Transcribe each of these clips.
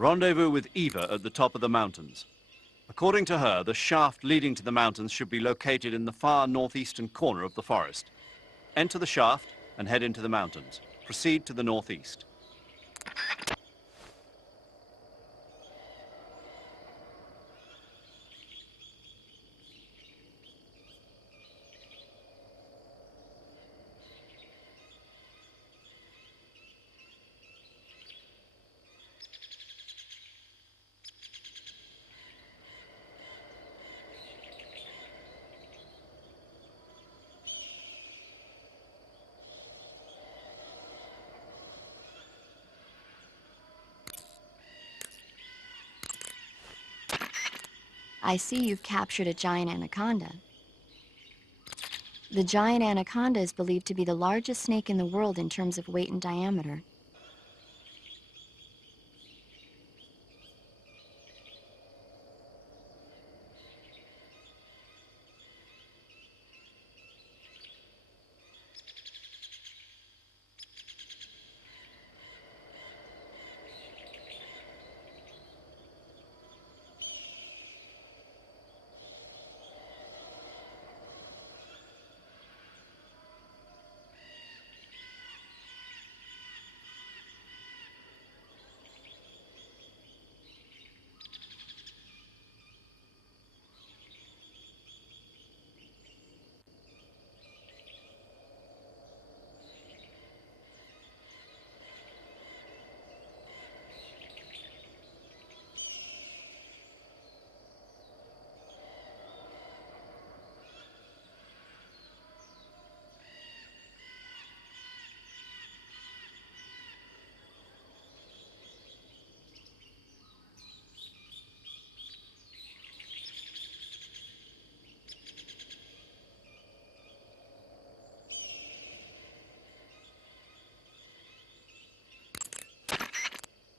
Rendezvous with Eva at the top of the mountains. According to her, the shaft leading to the mountains should be located in the far northeastern corner of the forest. Enter the shaft and head into the mountains. Proceed to the northeast. I see you've captured a giant anaconda. The giant anaconda is believed to be the largest snake in the world in terms of weight and diameter.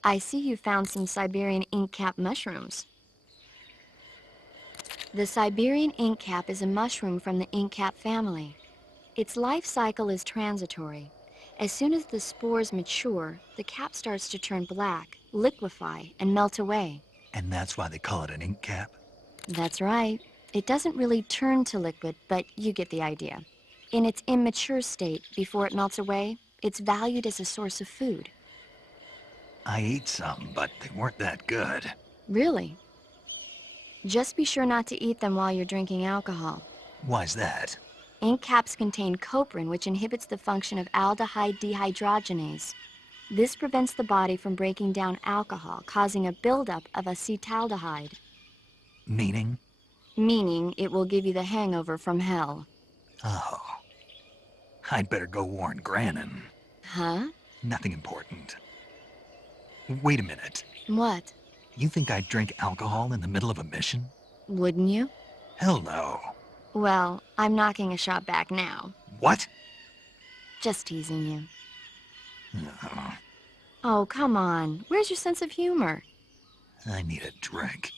I see you found some Siberian inkcap mushrooms. The Siberian inkcap is a mushroom from the inkcap family. Its life cycle is transitory. As soon as the spores mature, the cap starts to turn black, liquefy, and melt away. And that's why they call it an ink cap? That's right. It doesn't really turn to liquid, but you get the idea. In its immature state, before it melts away, it's valued as a source of food. I ate some, but they weren't that good. Really? Just be sure not to eat them while you're drinking alcohol. Why's that? Ink caps contain coprin, which inhibits the function of aldehyde dehydrogenase. This prevents the body from breaking down alcohol, causing a buildup of acetaldehyde. Meaning? Meaning it will give you the hangover from hell. Oh. I'd better go warn Grannon. Huh? Nothing important. Wait a minute. What? You think I'd drink alcohol in the middle of a mission? Wouldn't you? Hell no. Well, I'm knocking a shot back now. What? Just teasing you. Oh, Oh, come on. Where's your sense of humor? I need a drink.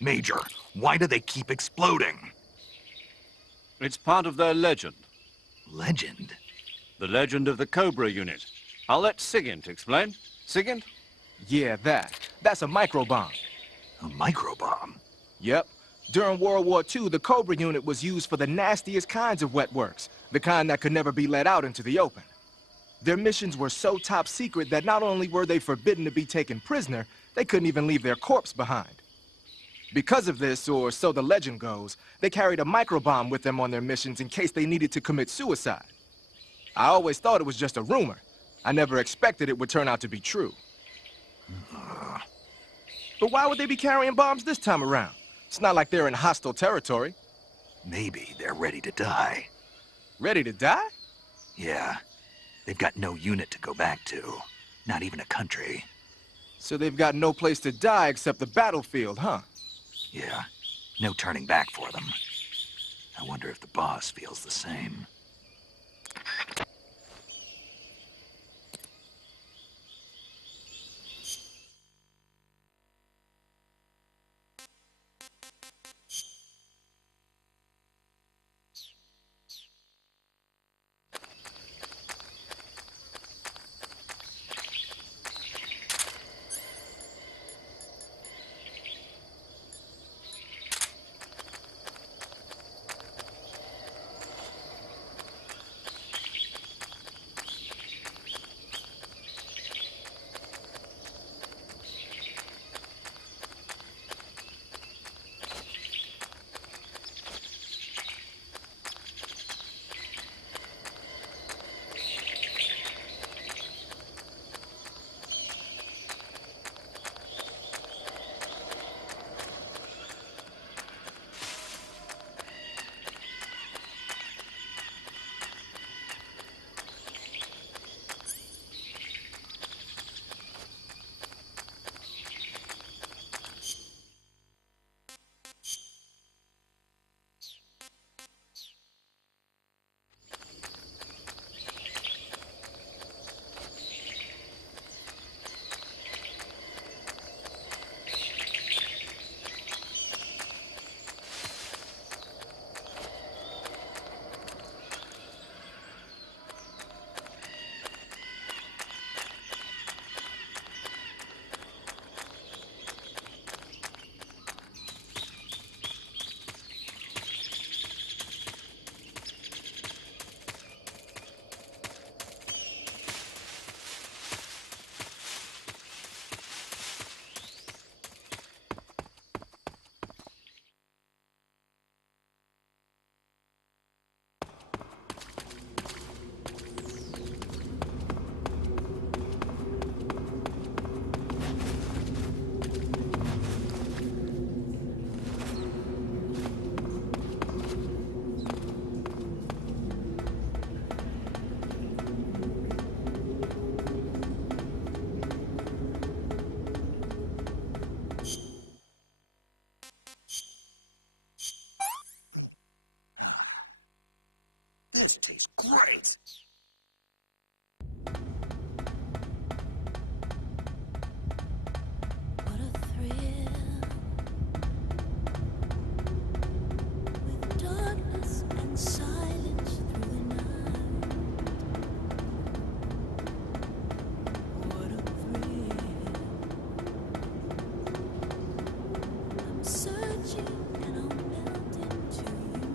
Major, why do they keep exploding? It's part of their legend. Legend? The legend of the Cobra unit. I'll let Sigint explain. Sigint? Yeah, that's a microbomb. A microbomb? Yep. During World War II, the Cobra unit was used for the nastiest kinds of wet works, the kind that could never be let out into the open. Their missions were so top secret that not only were they forbidden to be taken prisoner, they couldn't even leave their corpse behind. Because of this, or so the legend goes, they carried a microbomb with them on their missions in case they needed to commit suicide. I always thought it was just a rumor. I never expected it would turn out to be true. But why would they be carrying bombs this time around? It's not like they're in hostile territory. Maybe they're ready to die. Ready to die? Yeah. They've got no unit to go back to. Not even a country. So they've got no place to die except the battlefield, huh? Yeah. No turning back for them. I wonder if the boss feels the same. This tastes great! What a thrill, with darkness and silence through the night. What a thrill. I'm searching and I'll melt into you.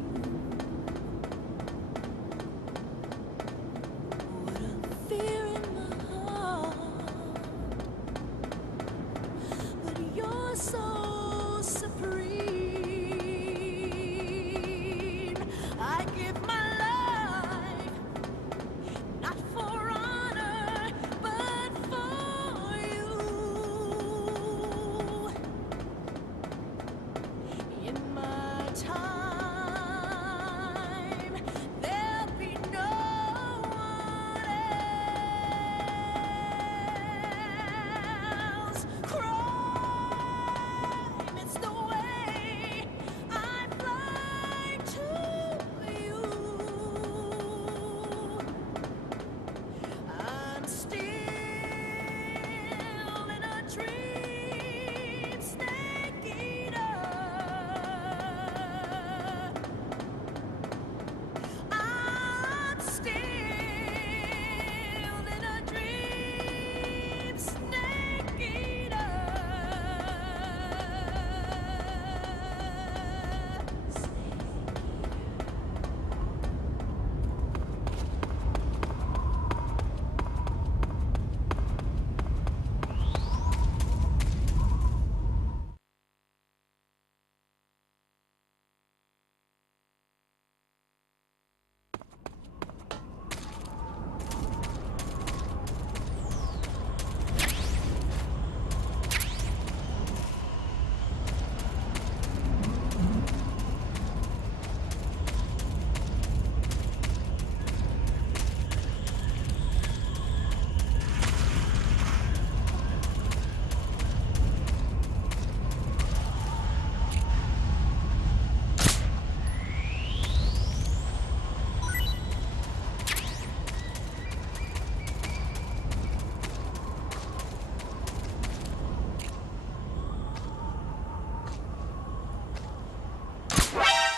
What a fear in my heart. But you're so supreme. I give my life, not for honor, but for you. In my time, there'll be no one else. Crime, it's the way I fly to you. I'm still in a dream, snake eater.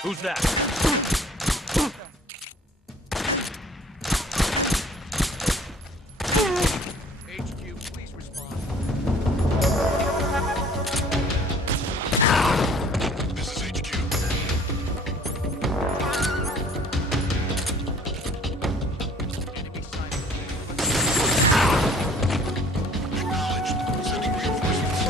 Who's that? HQ, please respond. This is HQ. Enemy sighted. Acknowledged. Sending reinforcements.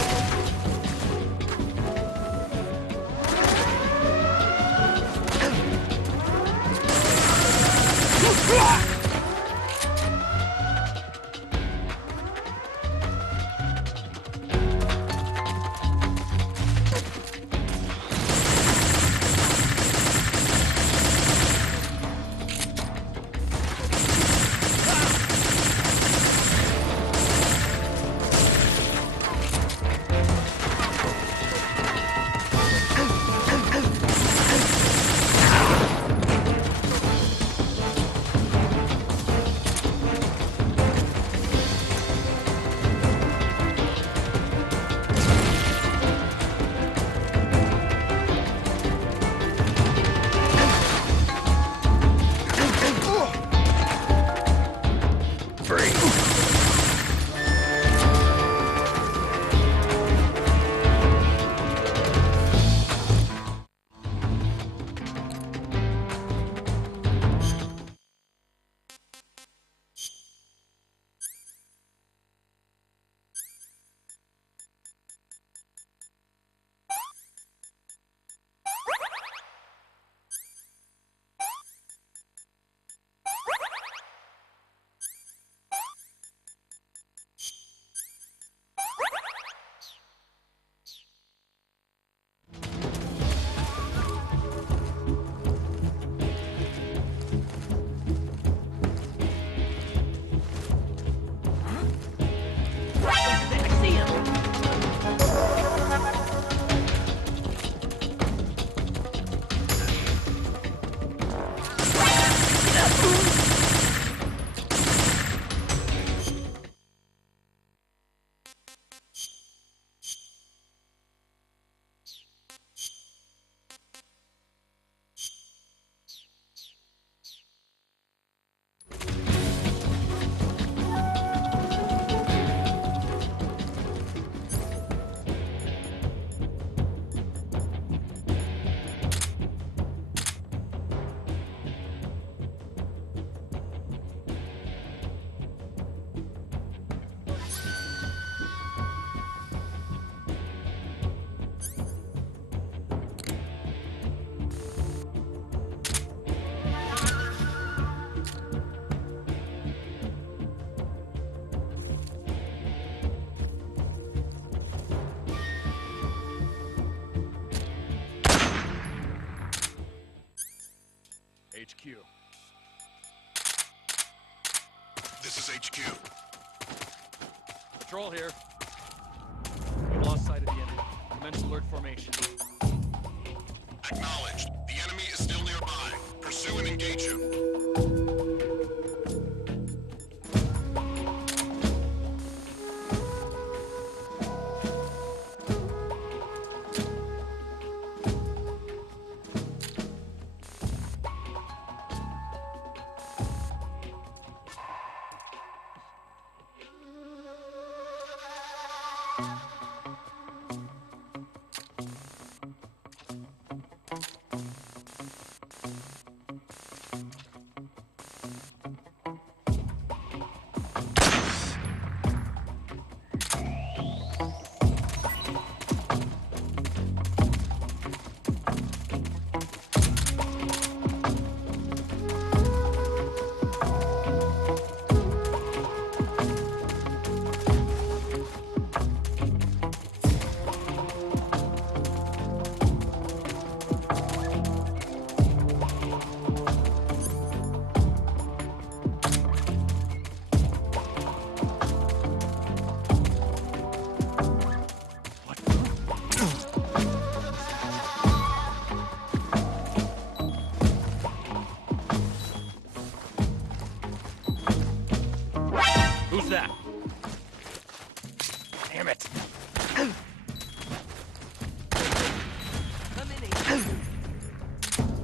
HQ. This is HQ. Patrol here. We've lost sight of the enemy. Commence alert formation. Acknowledged. The enemy is still nearby. Pursue and engage him. Who's that? Damn it. Come in, HQ.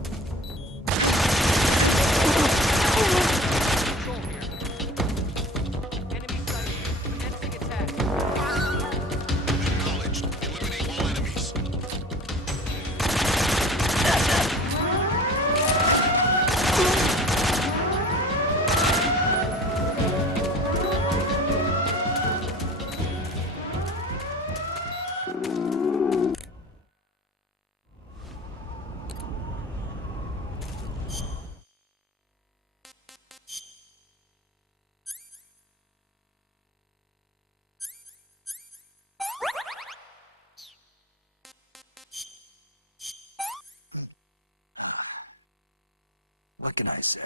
can I say?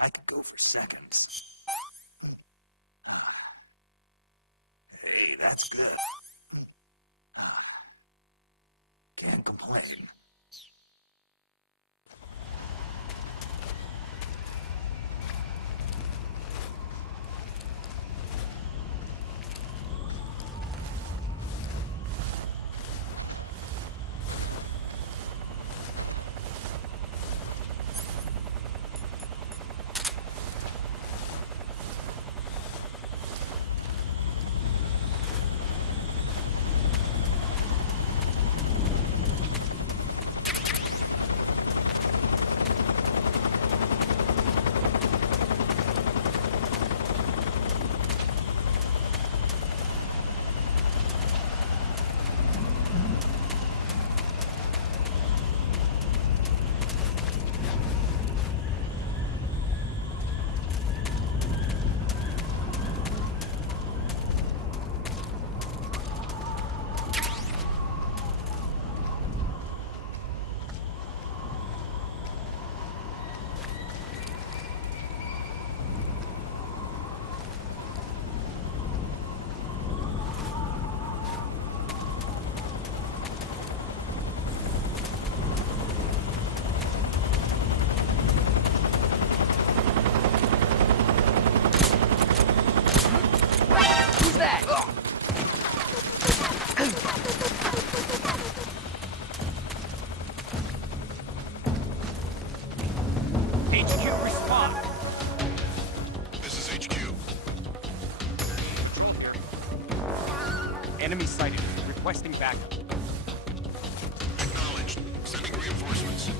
I could go for seconds. Hey, that's good. Can't complain. Enemy sighted. Requesting backup. Acknowledged. Sending reinforcements.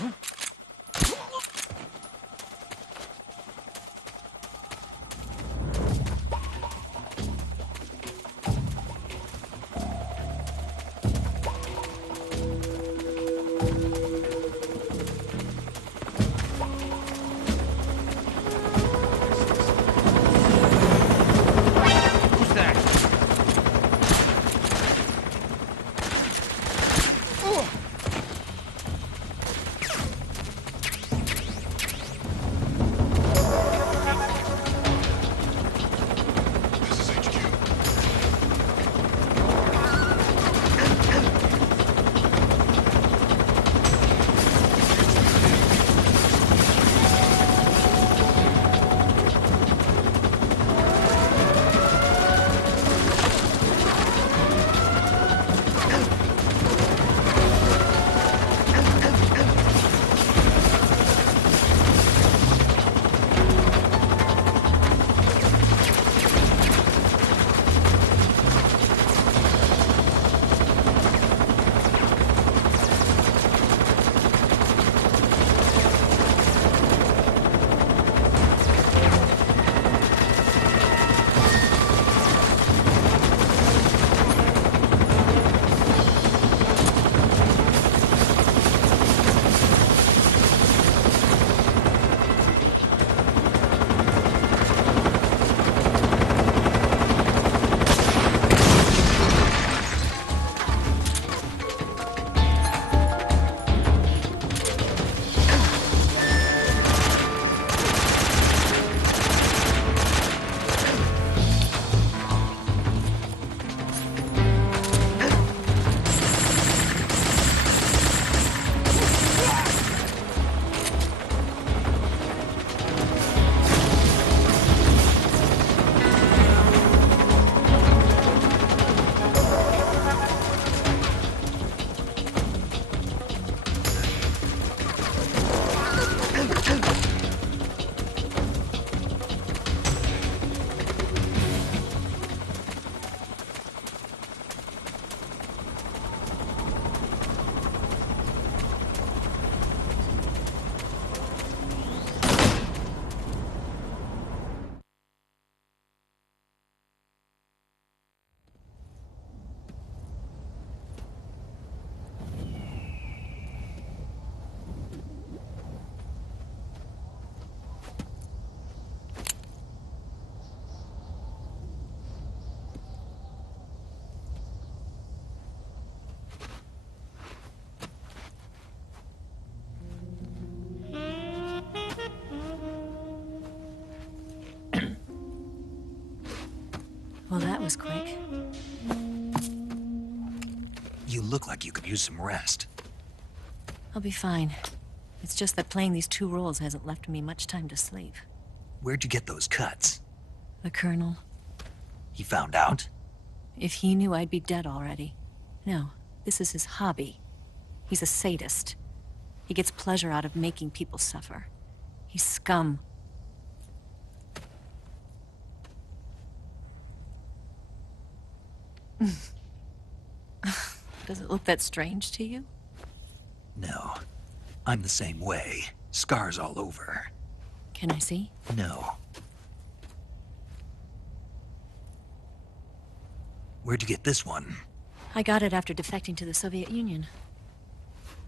Who's that? This is HQ. Well, that was quick. You look like you could use some rest. I'll be fine. It's just that playing these two roles hasn't left me much time to sleep. Where'd you get those cuts? The Colonel, He found out? if he knew, I'd be dead already. No, this is his hobby. He's a sadist. He gets pleasure out of making people suffer. He's scum. Does it look that strange to you? No. I'm the same way. Scars all over. Can I see? No. Where'd you get this one? I got it after defecting to the Soviet Union.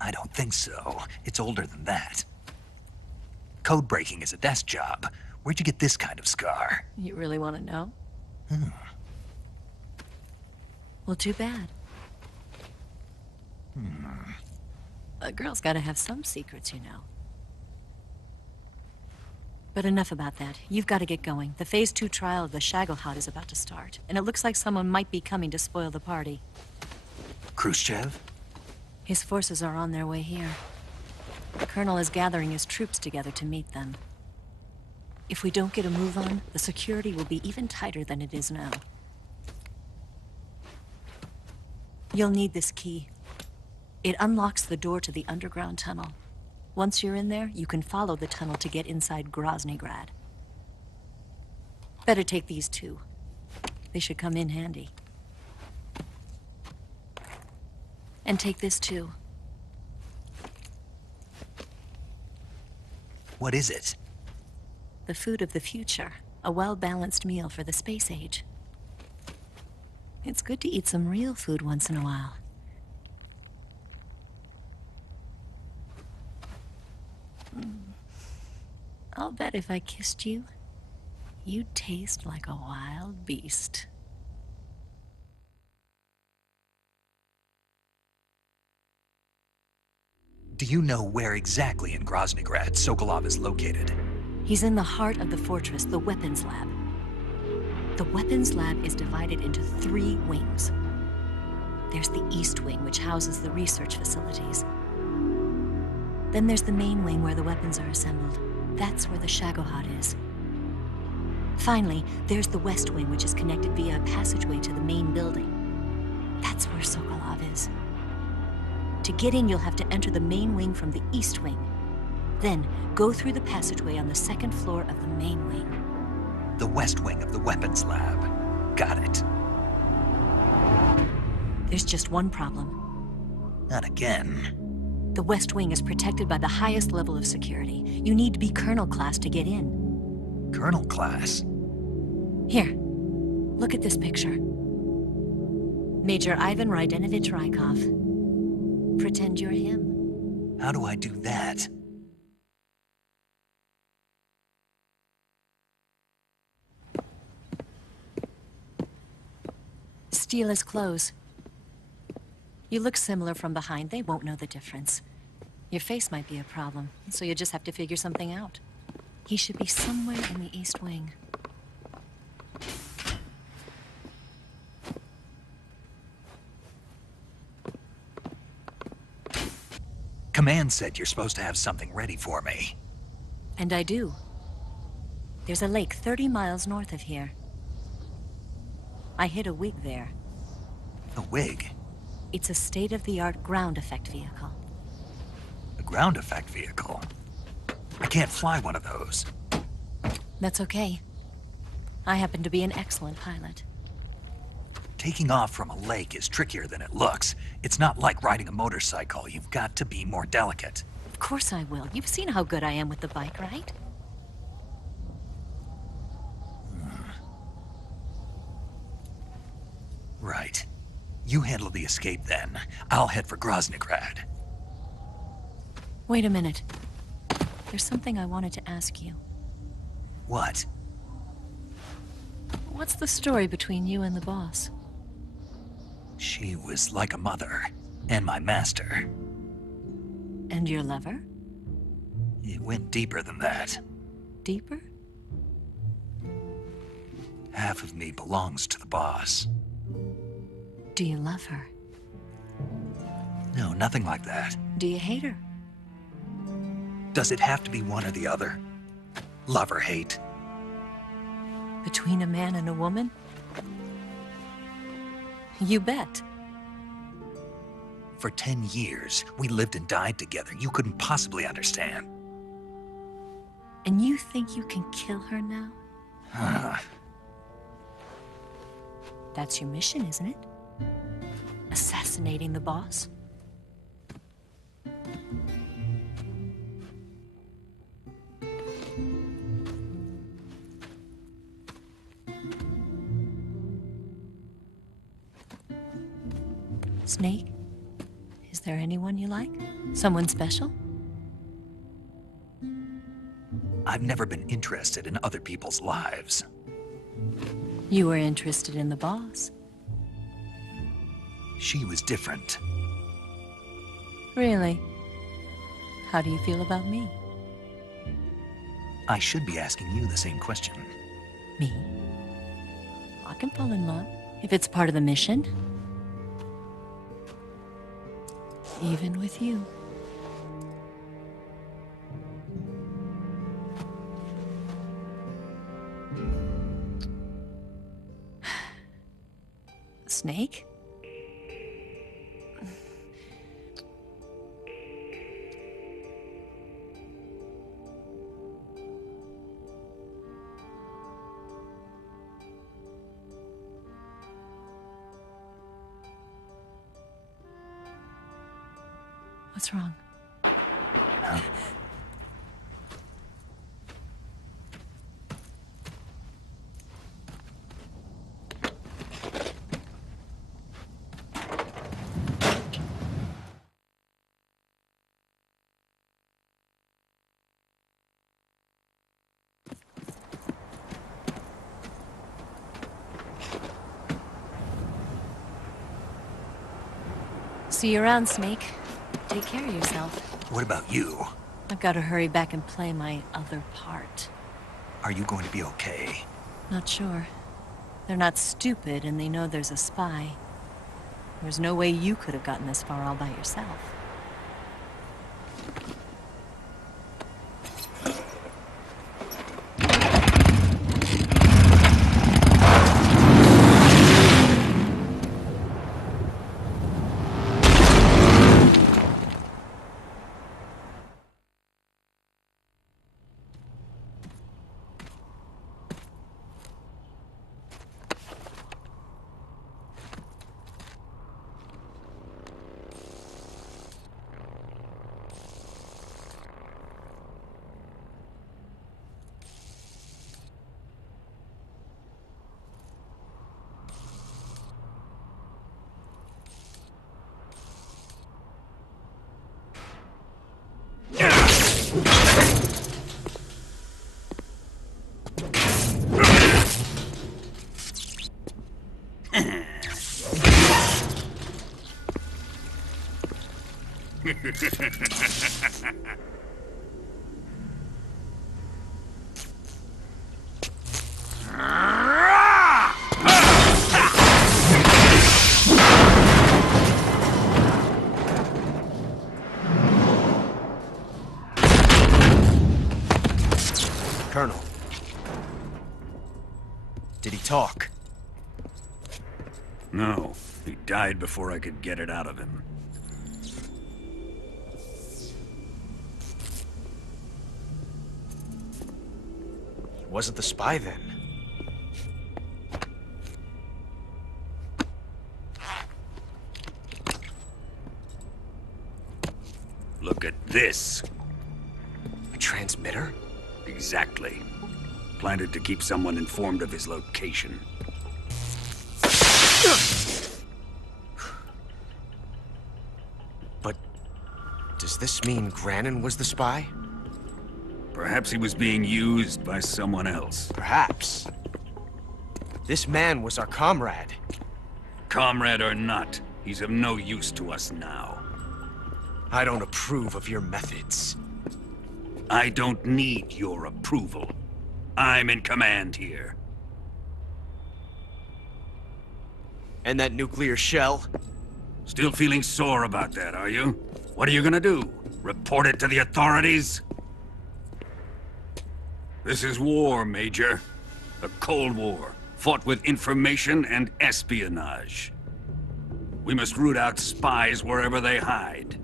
I don't think so. It's older than that. Code breaking is a desk job. Where'd you get this kind of scar? You really want to know? Hmm. Well, too bad. A girl's gotta have some secrets, you know. But enough about that. You've got to get going. The Phase 2 trial of the Shagelhot is about to start, and it looks like someone might be coming to spoil the party. Khrushchev? His forces are on their way here. The Colonel is gathering his troops together to meet them. If we don't get a move on, the security will be even tighter than it is now. You'll need this key. It unlocks the door to the underground tunnel. Once you're in there, you can follow the tunnel to get inside Groznygrad. Better take these two. They should come in handy. And take this too. What is it? The food of the future. A well-balanced meal for the space age. It's good to eat some real food once in a while. I'll bet if I kissed you, you'd taste like a wild beast. Do you know where exactly in Groznygrad Sokolov is located? He's in the heart of the fortress, the weapons lab. The weapons lab is divided into 3 wings. There's the East Wing, which houses the research facilities. Then there's the main wing where the weapons are assembled. That's where the Shagohod is. Finally, there's the West Wing, which is connected via a passageway to the main building. That's where Sokolov is. To get in, you'll have to enter the main wing from the East Wing. Then, go through the passageway on the 2nd floor of the main wing. The West Wing of the weapons lab. Got it. There's just one problem. Not again. The West Wing is protected by the highest level of security. You need to be Colonel class to get in. Colonel class? Here, look at this picture. Major Ivan Rydenovich Rykov. Pretend you're him. How do I do that? Steal his clothes. You look similar from behind. They won't know the difference. Your face might be a problem, so you just have to figure something out. He should be somewhere in the East Wing. Command said you're supposed to have something ready for me. And I do. There's a lake 30 miles north of here. I hid a wig there. A wig? It's a state-of-the-art ground effect vehicle. A ground effect vehicle? I can't fly one of those. That's okay. I happen to be an excellent pilot. Taking off from a lake is trickier than it looks. It's not like riding a motorcycle. You've got to be more delicate. Of course I will. You've seen how good I am with the bike, right? Right. You handle the escape then. I'll head for Groznygrad. Wait a minute. There's something I wanted to ask you. What? What's the story between you and the boss? She was like a mother, and my master. And your lover? It went deeper than that. Deeper? Half of me belongs to the boss. Do you love her? No, nothing like that. Do you hate her? Does it have to be one or the other? Love or hate? Between a man and a woman? You bet. For 10 years, we lived and died together. You couldn't possibly understand. And you think you can kill her now? That's your mission, isn't it? Assassinating the boss? Snake? Is there anyone you like? Someone special? I've never been interested in other people's lives. You were interested in the boss. She was different. Really? How do you feel about me? I should be asking you the same question. Me? I can fall in love if it's part of the mission. Even with you. Snake? What's wrong? See you around, Sneak. Take care of yourself. What about you? I've got to hurry back and play my other part. Are you going to be okay? Not sure. They're not stupid, and they know there's a spy. There's no way you could have gotten this far all by yourself. Colonel. Did he talk? No, he died before I could get it out of him. Wasn't the spy then? Look at this. A transmitter? Exactly. Planted to keep someone informed of his location. But does this mean Grannon was the spy? Perhaps he was being used by someone else. Perhaps. This man was our comrade. Comrade or not, he's of no use to us now. I don't approve of your methods. I don't need your approval. I'm in command here. And that nuclear shell? Still feeling sore about that, are you? What are you gonna do? Report it to the authorities? This is war, Major. A Cold War, fought with information and espionage. We must root out spies wherever they hide.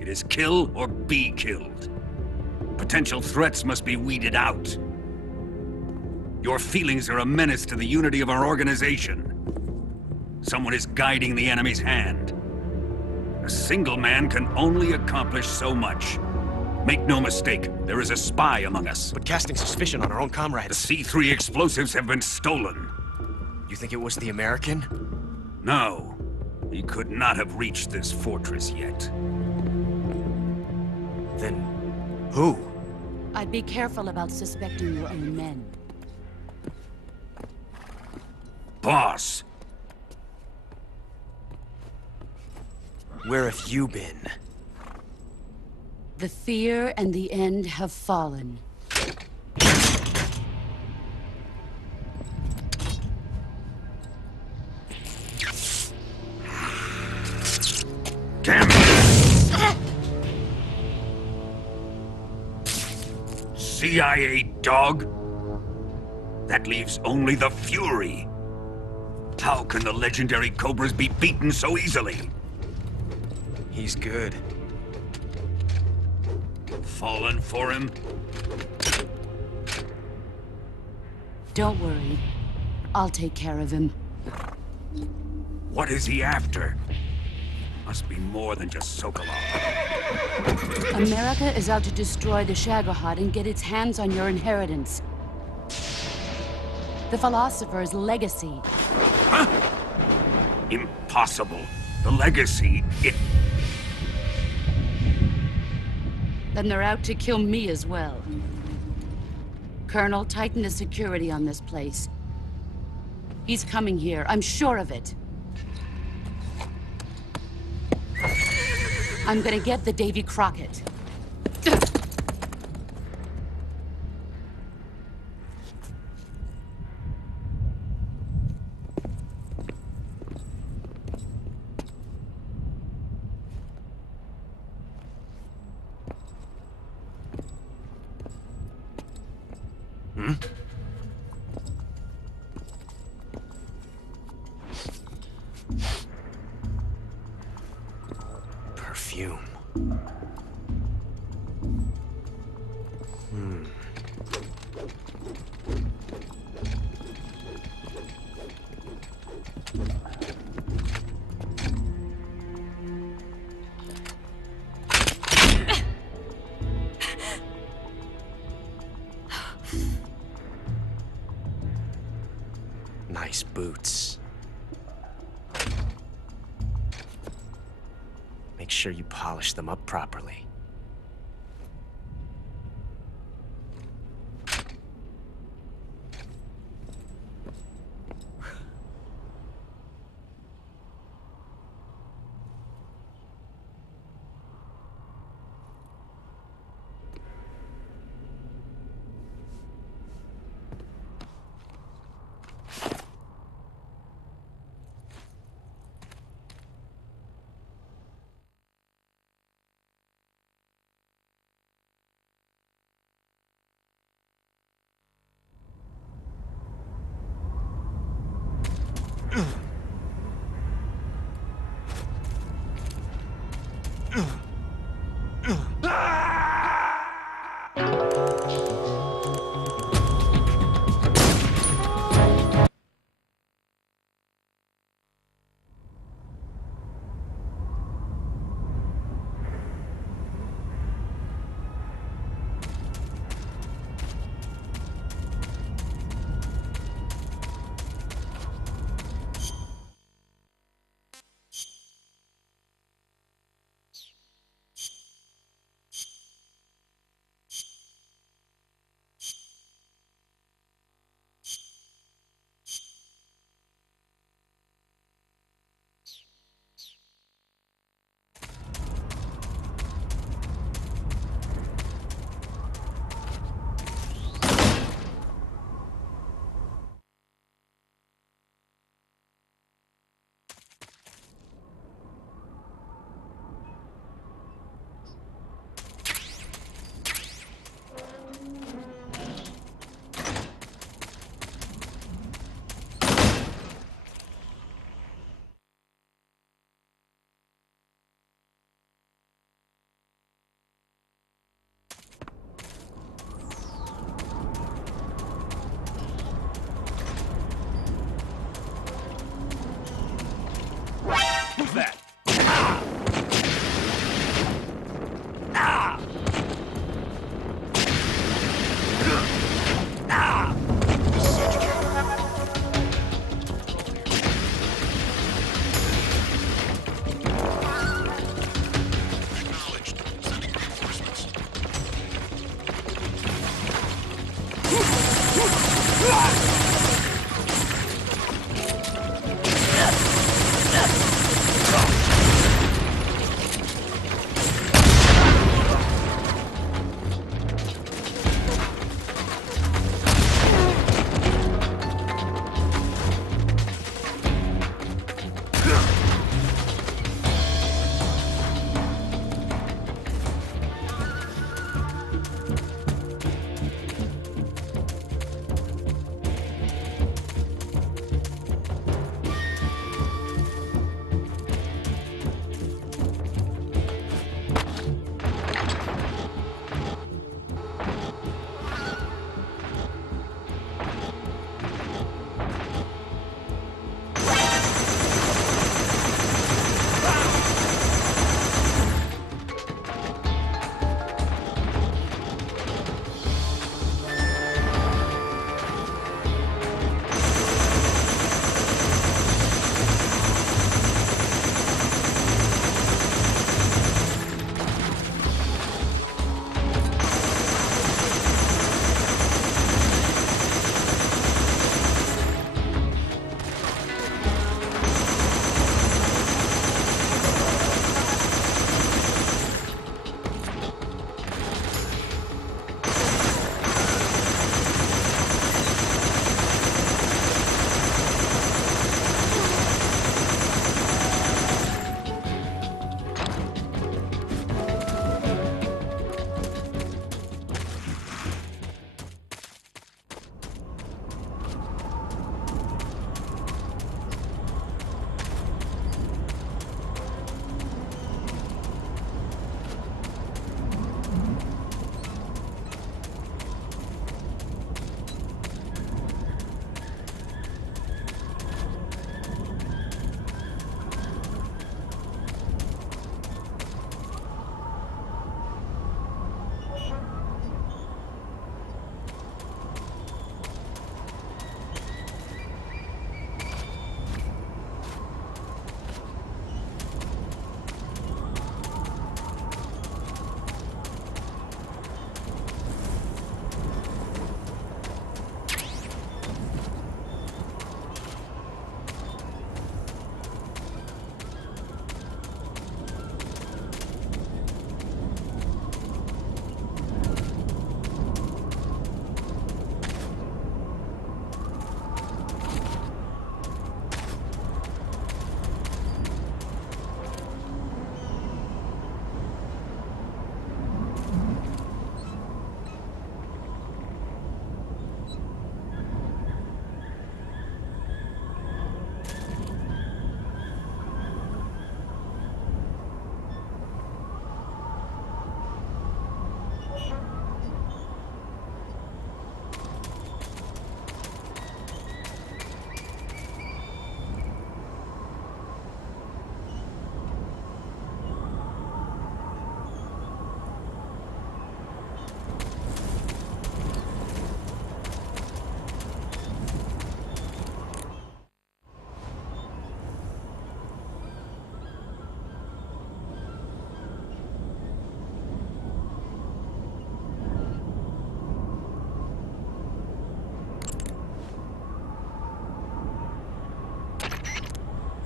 It is kill or be killed. Potential threats must be weeded out. Your feelings are a menace to the unity of our organization. Someone is guiding the enemy's hand. A single man can only accomplish so much. Make no mistake, there is a spy among us. But casting suspicion on our own The comrades. C3 explosives have been stolen. You think it was the American? No, he could not have reached this fortress yet. Then who? I'd be careful about suspecting your own men. Boss! Where have you been? The fear and the end have fallen. Damn it! CIA dog? That leaves only the Fury. How can the legendary Cobras be beaten so easily? He's good. Fallen for him? Don't worry. I'll take care of him. What is he after? Must be more than just Sokolov. America is out to destroy the Shagohod and get its hands on your inheritance. The philosopher's legacy. Huh? Impossible. The legacy, Then they're out to kill me as well. Colonel, tighten the security on this place. He's coming here, I'm sure of it. I'm gonna get the Davy Crockett. Perfume. Nice boots. Make sure you polish them up properly.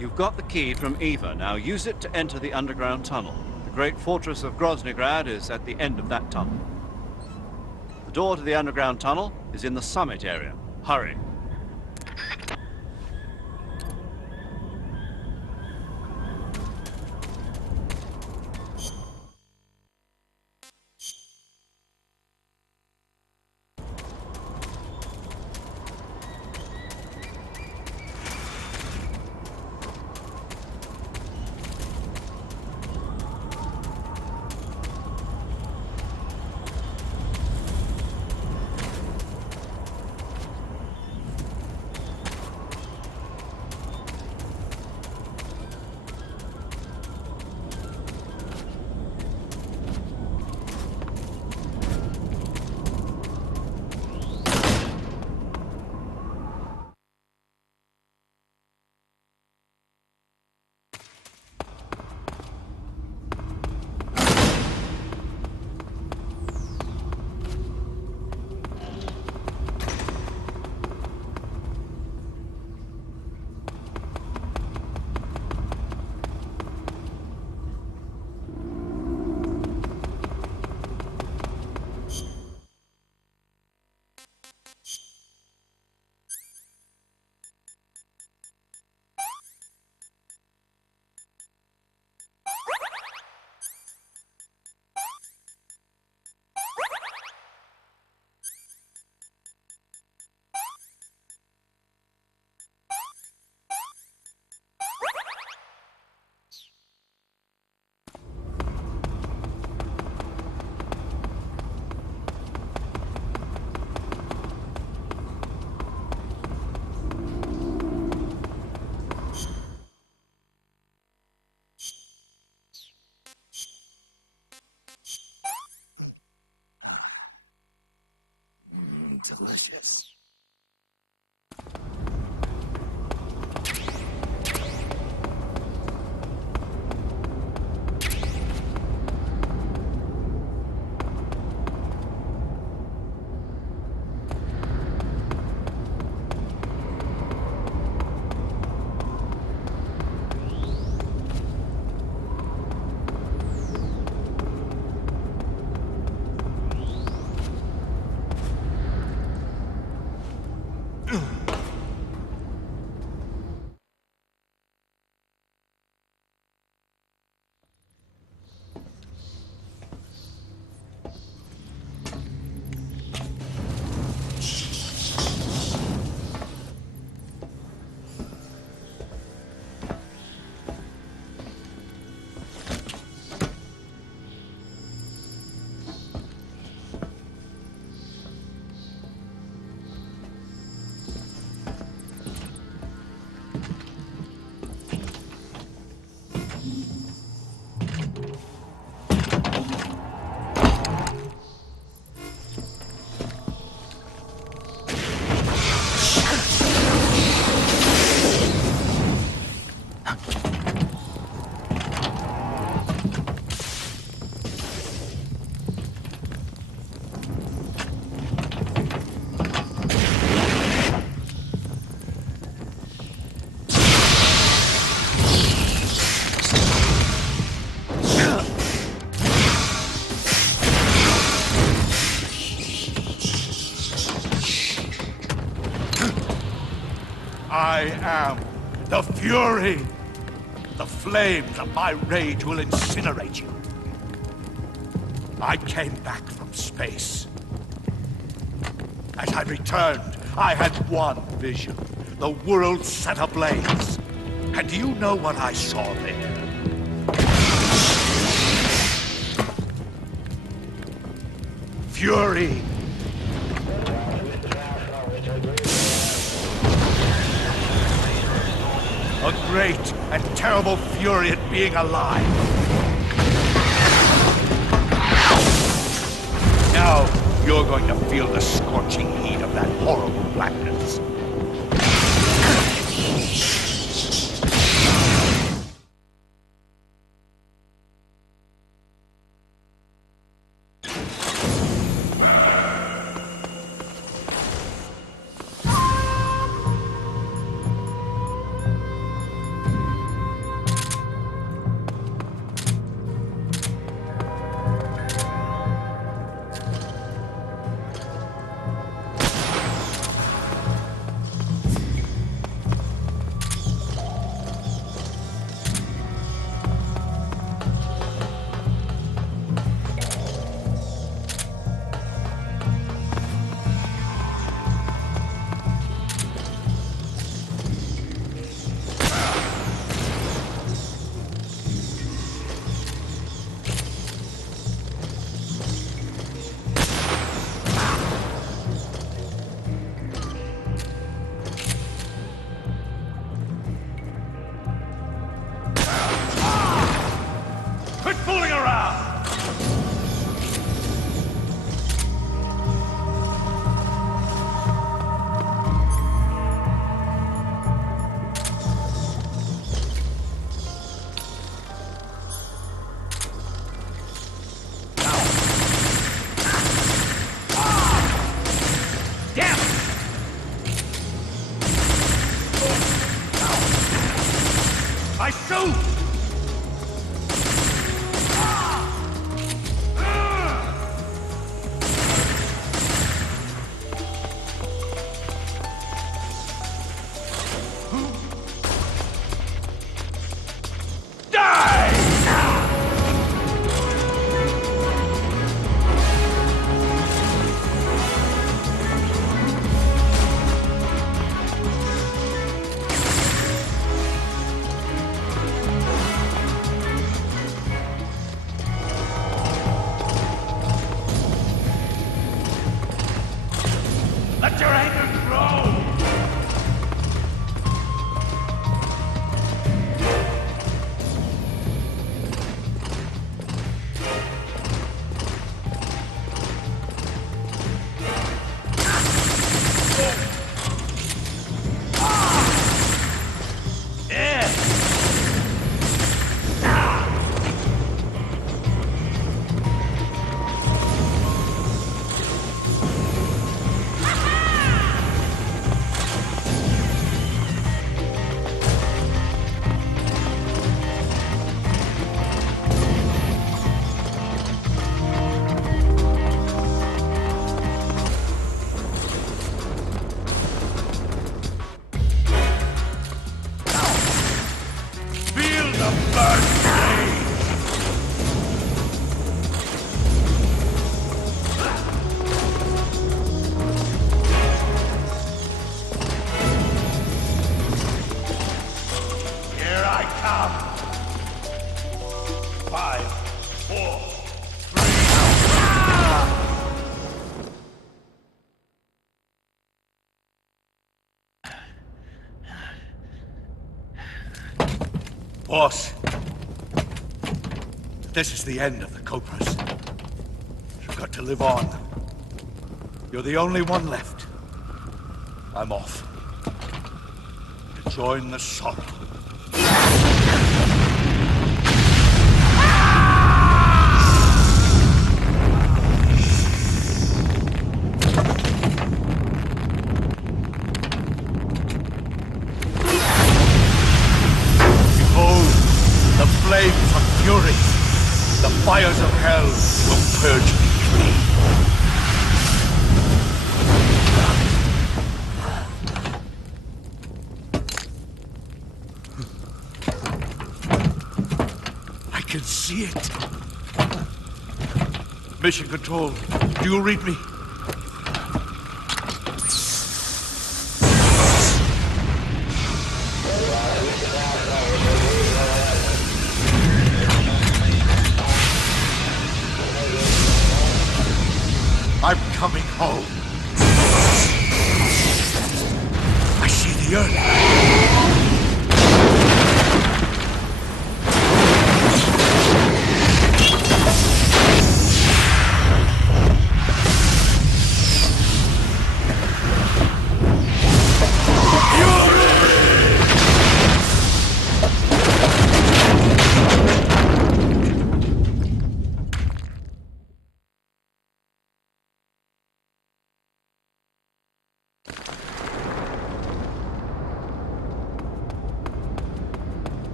You've got the key from Eva. Now use it to enter the underground tunnel. The great fortress of Groznygrad is at the end of that tunnel. The door to the underground tunnel is in the summit area. Hurry. Delicious. I am the Fury. The flames of my rage will incinerate you. I came back from space. As I returned, I had one vision. The world set ablaze. And do you know what I saw there? Fury. A great and terrible fury at being alive. Now, you're going to feel the scorching heat of that horrible blackness. Let your anger grow! Feel the burn rage! Here I come! 5, 4, 3. Boss, this is the end of the Cobras. You've got to live on. You're the only one left. I'm off. To join the sorrow. Behold, the flames of fury. The fires of hell will purge me clean. I can see it. Mission Control, do you read me? I'm coming home. I see the earth.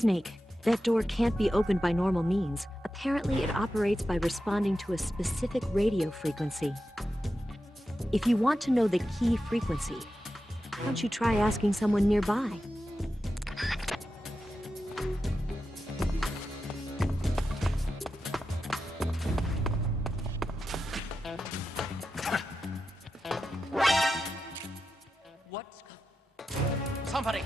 Snake, that door can't be opened by normal means. Apparently, it operates by responding to a specific radio frequency. If you want to know the key frequency, why don't you try asking someone nearby? What's... Somebody!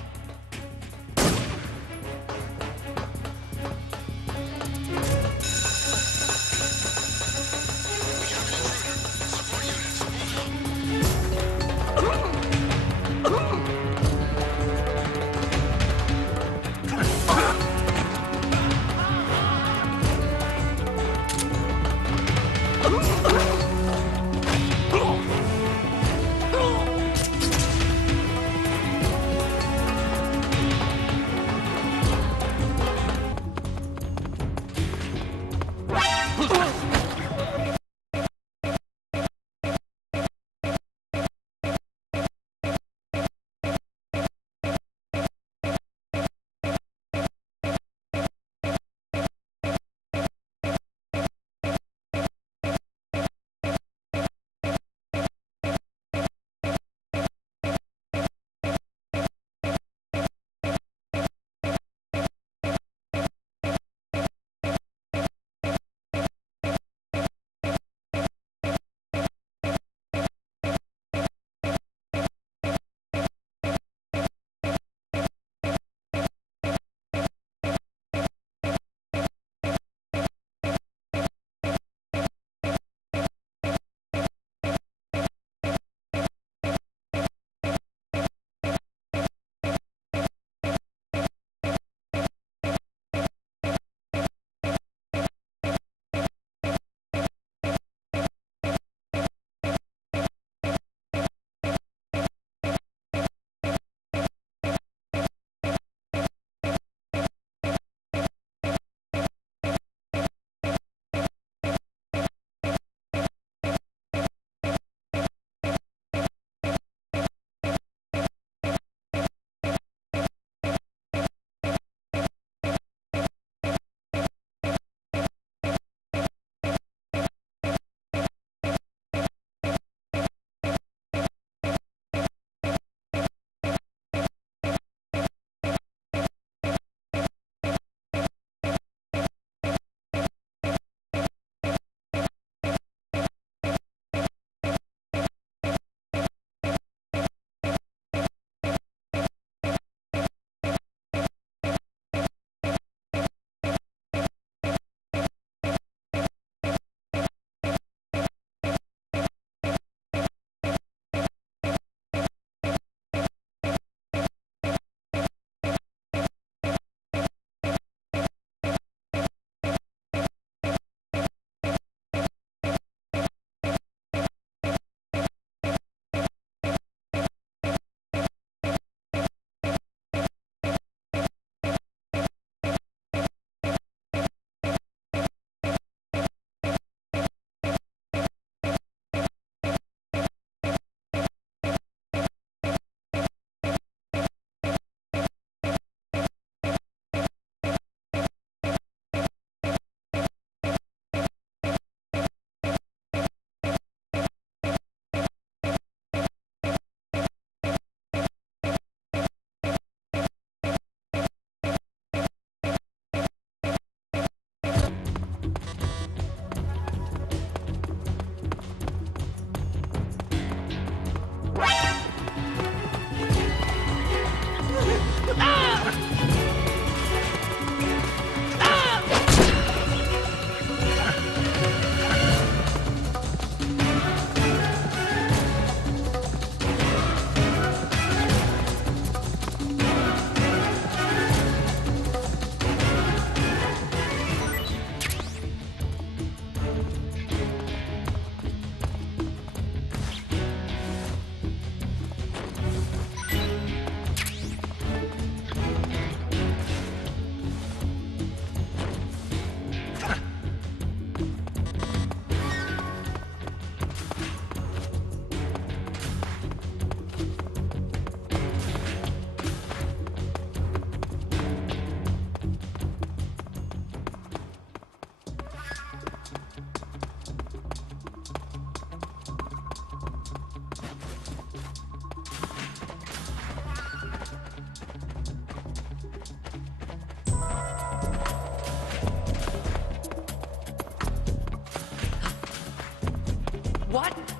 What?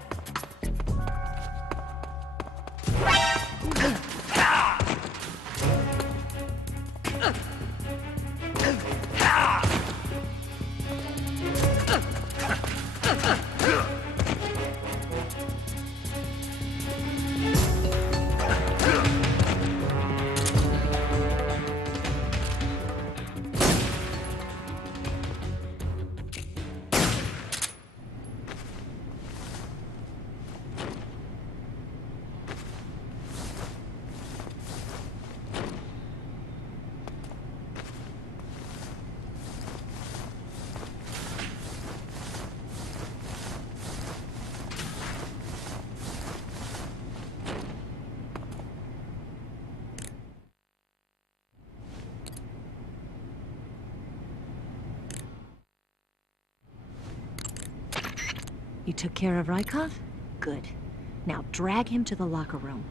You took care of Rykov? Good. Now drag him to the locker room.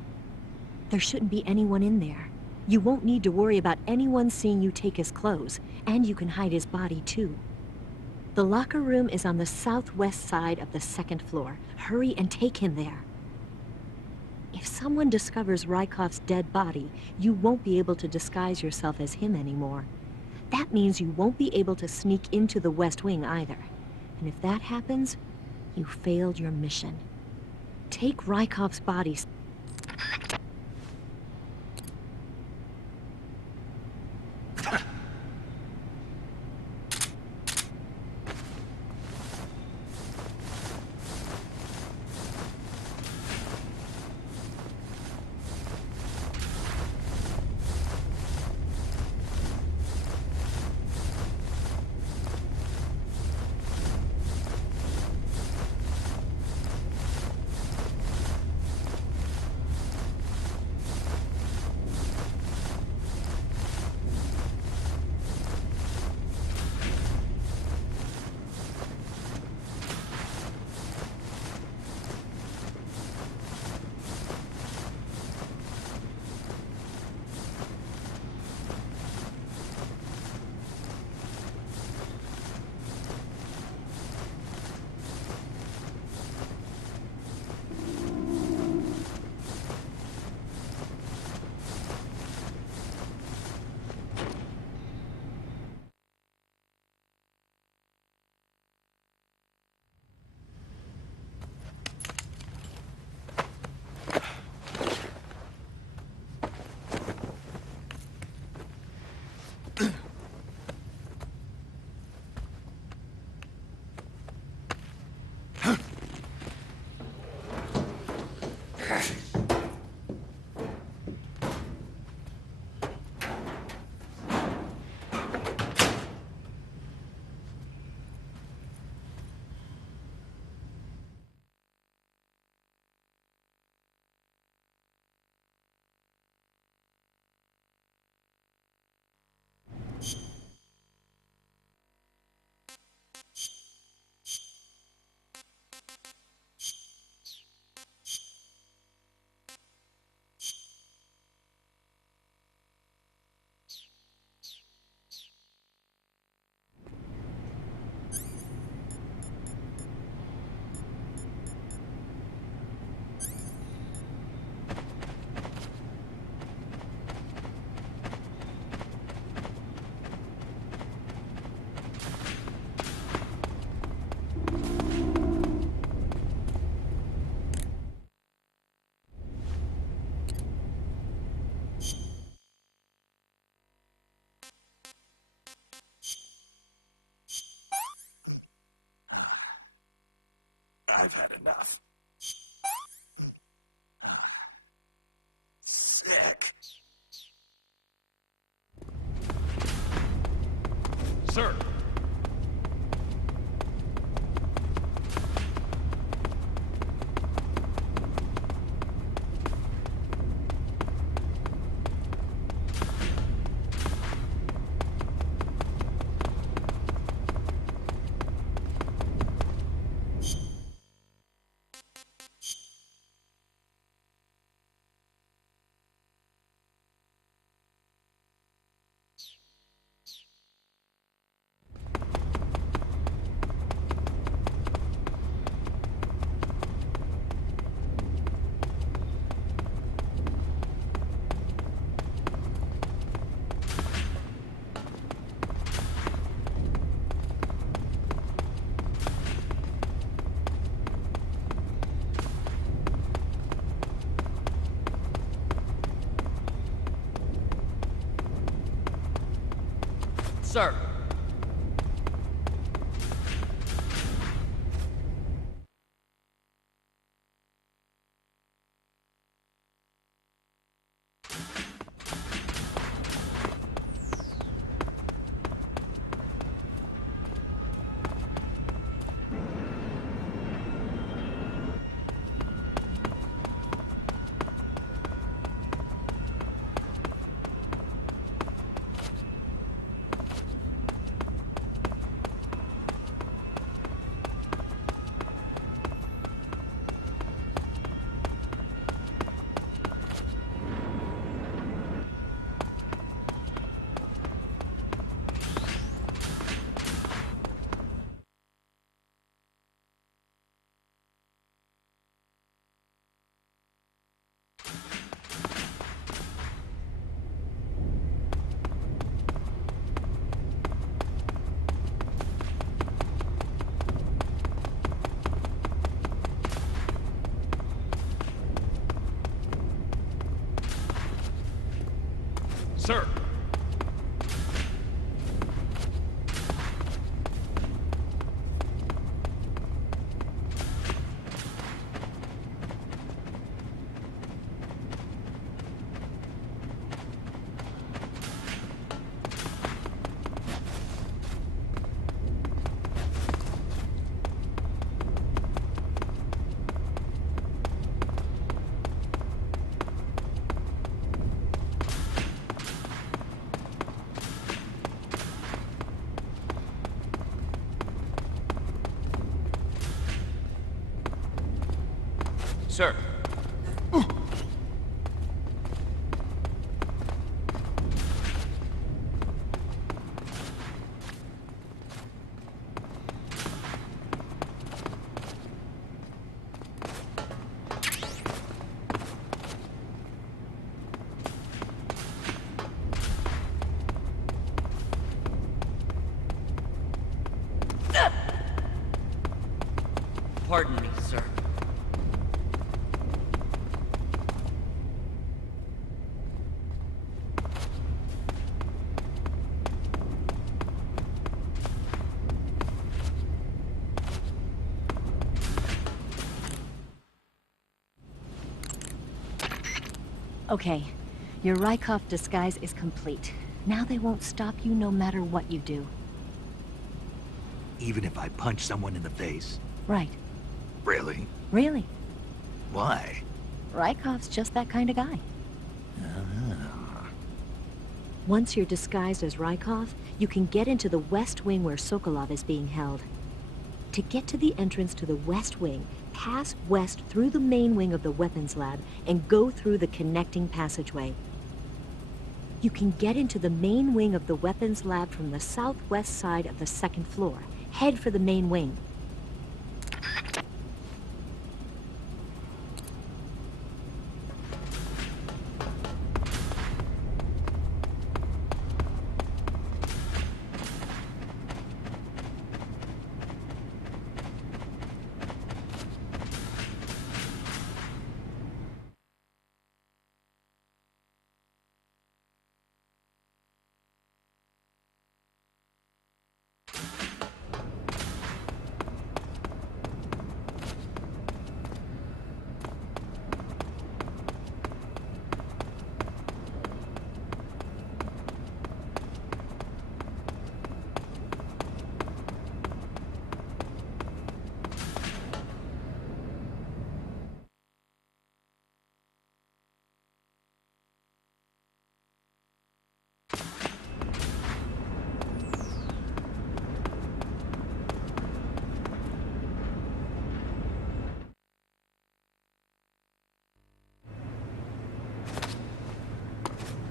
There shouldn't be anyone in there. You won't need to worry about anyone seeing you take his clothes, and you can hide his body too. The locker room is on the southwest side of the second floor. Hurry and take him there. If someone discovers Rykov's dead body, you won't be able to disguise yourself as him anymore. That means you won't be able to sneak into the West Wing either. And if that happens, you failed your mission. Take Rykov's body. I've had enough. Sick. Sir! Sir. Sir. Sir. Pardon me, sir. Okay, your Rykov disguise is complete. Now they won't stop you no matter what you do. Even if I punch someone in the face? Right. Really? Really. Why? Rykov's just that kind of guy. Once you're disguised as Rykov, you can get into the West Wing where Sokolov is being held. To get to the entrance to the West Wing, pass west through the main wing of the weapons lab and go through the connecting passageway. You can get into the main wing of the weapons lab from the southwest side of the second floor. Head for the main wing.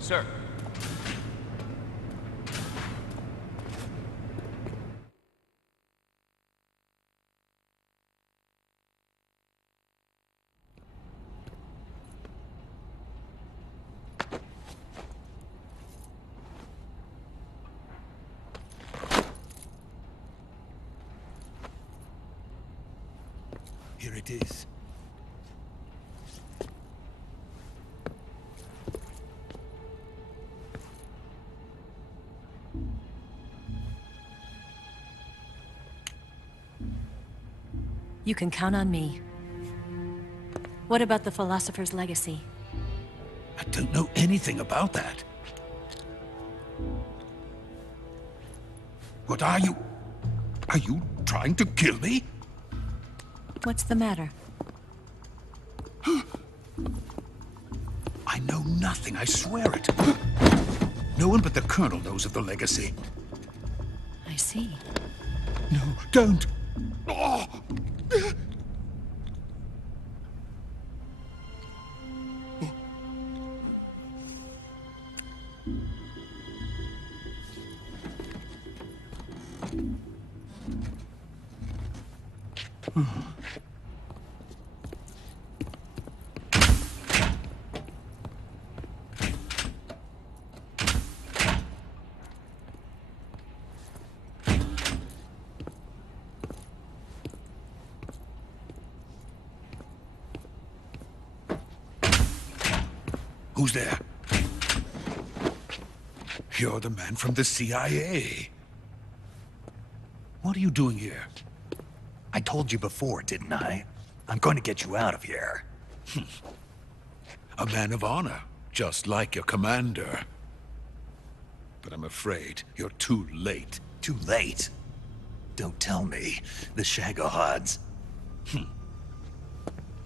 Sir. Here it is. You can count on me. What about the Philosopher's Legacy? I don't know anything about that. What are you? Are you trying to kill me? What's the matter? I know nothing, I swear it. No one but the Colonel knows of the legacy. I see. No, don't! Oh. Who's there? You're the man from the CIA. What are you doing here? I told you before, didn't I? I'm going to get you out of here. A man of honor, just like your commander. But I'm afraid you're too late. Too late? Don't tell me. The Shagohods.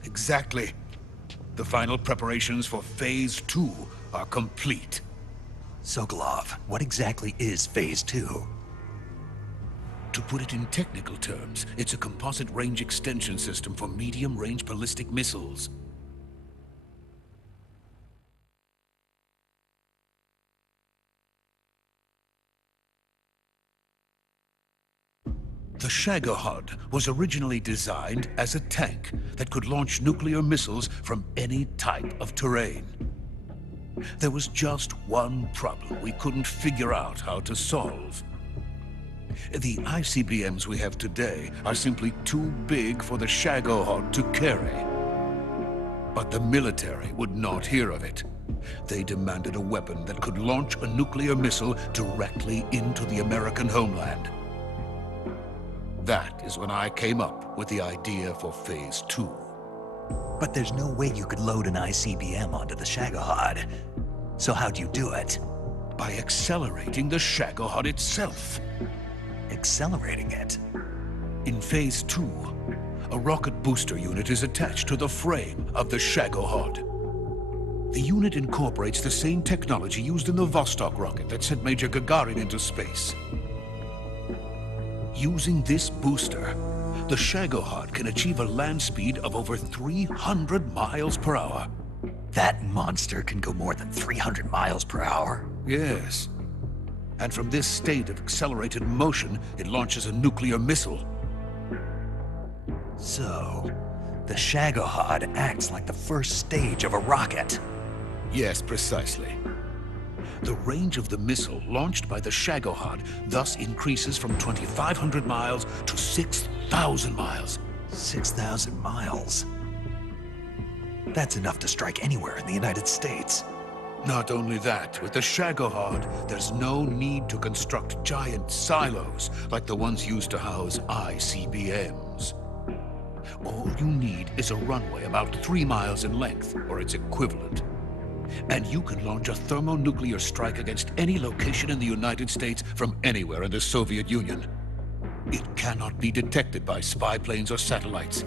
Exactly. The final preparations for Phase 2 are complete. Sokolov, what exactly is Phase 2? To put it in technical terms, it's a composite range extension system for medium-range ballistic missiles. The Shagohod was originally designed as a tank that could launch nuclear missiles from any type of terrain. There was just one problem we couldn't figure out how to solve. The ICBMs we have today are simply too big for the Shagohod to carry. But the military would not hear of it. They demanded a weapon that could launch a nuclear missile directly into the American homeland. That is when I came up with the idea for Phase 2. But there's no way you could load an ICBM onto the Shagohod. So how'd you do it? By accelerating the Shagohod itself. Accelerating it? In Phase 2, a rocket booster unit is attached to the frame of the Shagohod. The unit incorporates the same technology used in the Vostok rocket that sent Major Gagarin into space. Using this booster, the Shagohod can achieve a land speed of over 300 miles per hour. That monster can go more than 300 miles per hour? Yes. And from this state of accelerated motion, it launches a nuclear missile. So, the Shagohod acts like the first stage of a rocket. Yes, precisely. The range of the missile launched by the Shagohod thus increases from 2,500 miles to 6,000 miles. 6,000 miles? That's enough to strike anywhere in the United States. Not only that, with the Shagohod, there's no need to construct giant silos like the ones used to house ICBMs. All you need is a runway about 3 miles in length, or its equivalent. And you can launch a thermonuclear strike against any location in the United States from anywhere in the Soviet Union. It cannot be detected by spy planes or satellites.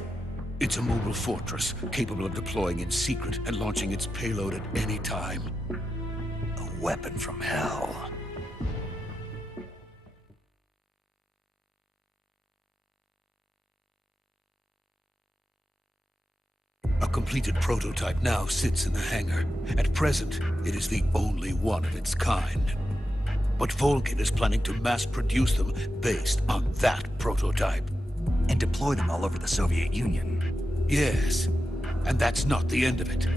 It's a mobile fortress, capable of deploying in secret and launching its payload at any time. A weapon from hell. A completed prototype now sits in the hangar. At present, it is the only one of its kind. But Volgin is planning to mass produce them based on that prototype. And deploy them all over the Soviet Union. Yes, and that's not the end of it.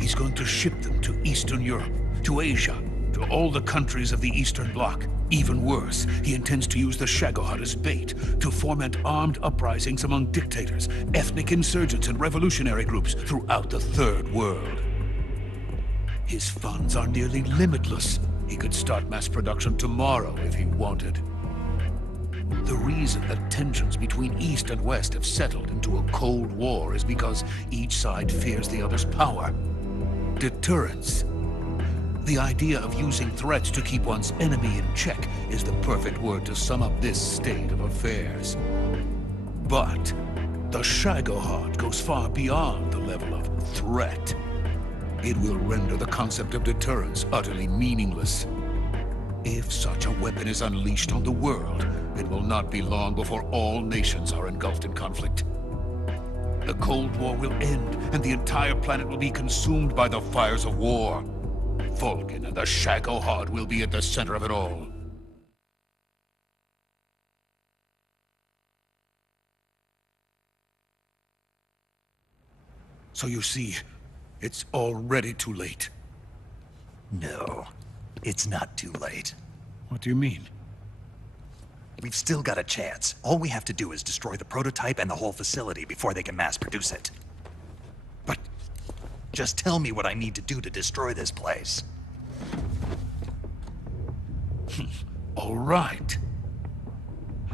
He's going to ship them to Eastern Europe, to Asia, to all the countries of the Eastern Bloc. Even worse, he intends to use the Shagohod as bait to foment armed uprisings among dictators, ethnic insurgents, and revolutionary groups throughout the Third World. His funds are nearly limitless. He could start mass production tomorrow if he wanted. The reason that tensions between East and West have settled into a Cold War is because each side fears the other's power. Deterrence. The idea of using threats to keep one's enemy in check is the perfect word to sum up this state of affairs. But the Shagohod goes far beyond the level of threat. It will render the concept of deterrence utterly meaningless. If such a weapon is unleashed on the world, it will not be long before all nations are engulfed in conflict. The Cold War will end, and the entire planet will be consumed by the fires of war. Vulcan and the Shagohod will be at the center of it all. So you see, it's already too late. No, it's not too late. What do you mean? We've still got a chance. All we have to do is destroy the prototype and the whole facility before they can mass produce it. But... just tell me what I need to do to destroy this place. All right.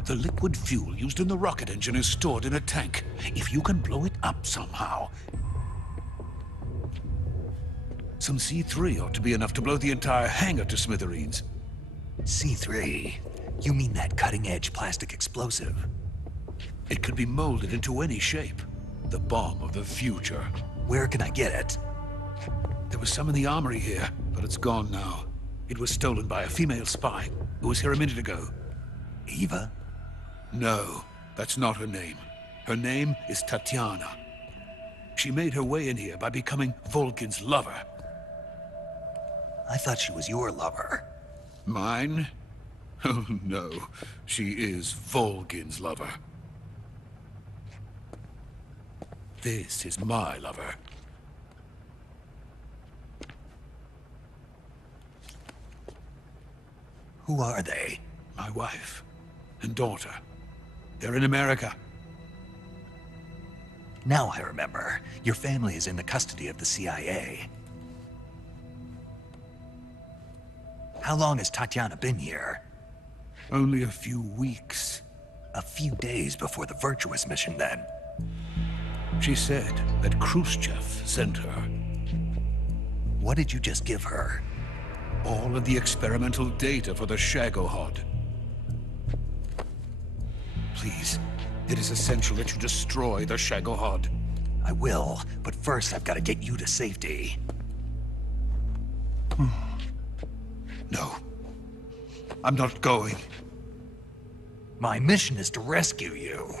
The liquid fuel used in the rocket engine is stored in a tank. If you can blow it up somehow... some C3 ought to be enough to blow the entire hangar to smithereens. C3? You mean that cutting-edge plastic explosive? It could be molded into any shape. The bomb of the future. Where can I get it? There was some in the armory here, but it's gone now. It was stolen by a female spy who was here a minute ago. Eva? No, that's not her name. Her name is Tatiana. She made her way in here by becoming Vulcan's lover. I thought she was your lover. Mine? Oh no, she is Vulcan's lover. This is my lover. Who are they? My wife and daughter. They're in America. Now I remember. Your family is in the custody of the CIA. How long has Tatiana been here? Only a few weeks. A few days before the Virtuous mission, then. She said that Khrushchev sent her. What did you just give her? All of the experimental data for the Shagohod. Please, it is essential that you destroy the Shagohod. I will, but first I've got to get you to safety. No. I'm not going. My mission is to rescue you.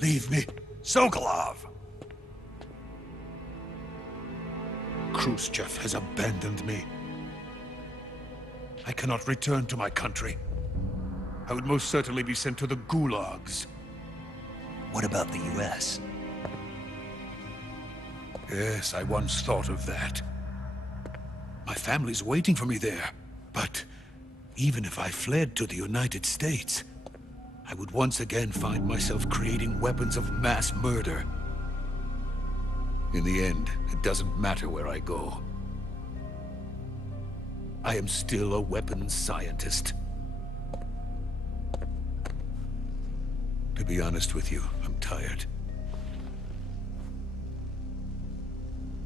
Leave me. Sokolov! Khrushchev has abandoned me. I cannot return to my country. I would most certainly be sent to the gulags. What about the US? Yes, I once thought of that. My family's waiting for me there. But even if I fled to the United States, I would once again find myself creating weapons of mass murder. In the end, it doesn't matter where I go. I am still a weapons scientist. To be honest with you, I'm tired.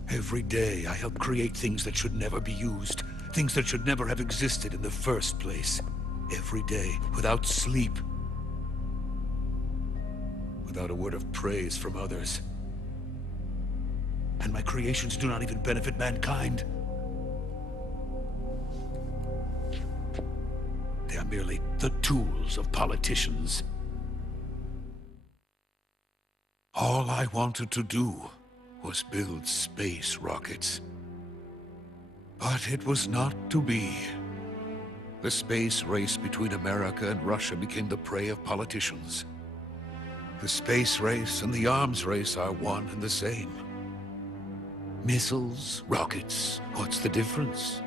Every day I help create things that should never be used. Things that should never have existed in the first place. Every day, without sleep. Without a word of praise from others. And my creations do not even benefit mankind. They are merely the tools of politicians. All I wanted to do was build space rockets. But it was not to be. The space race between America and Russia became the prey of politicians. The space race and the arms race are one and the same. Missiles, rockets, what's the difference?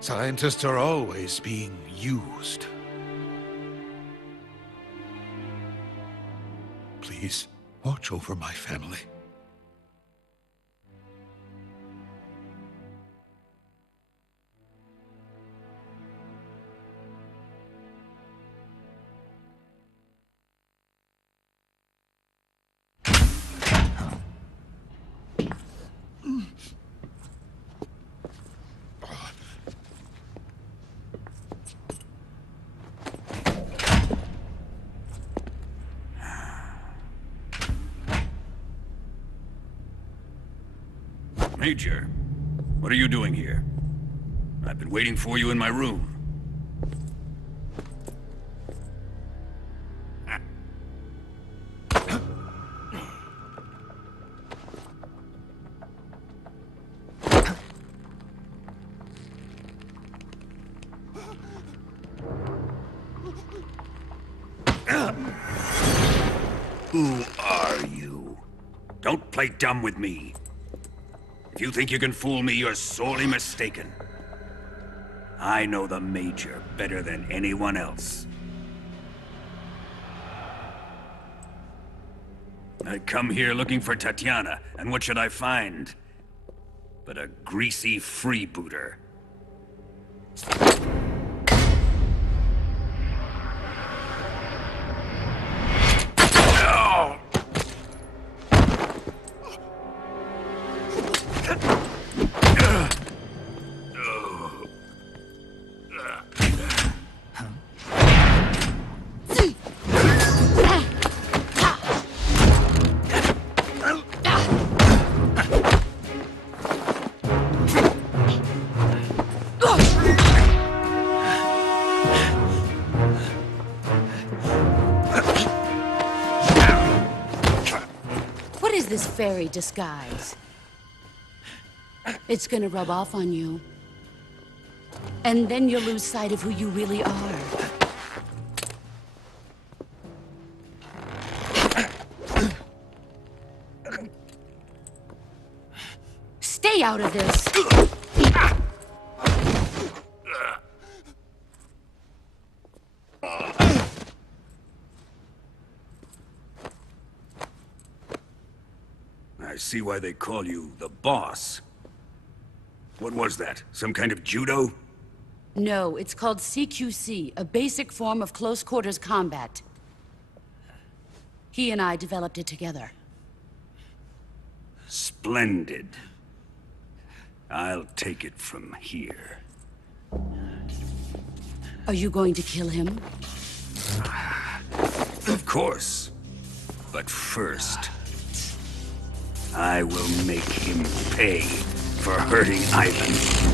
Scientists are always being used. Please, watch over my family. Major, what are you doing here? I've been waiting for you in my room. Who are you? Don't play dumb with me. If you think you can fool me, you're sorely mistaken. I know the Major better than anyone else. I come here looking for Tatiana, and what should I find? But a greasy freebooter. What is this fairy disguise? It's gonna rub off on you. And then you'll lose sight of who you really are. Stay out of this! I see why they call you the boss. What was that? Some kind of judo? No, it's called CQC, a basic form of close quarters combat. He and I developed it together. Splendid. I'll take it from here. Are you going to kill him? Of course. But first, I will make him pay for hurting Ivan.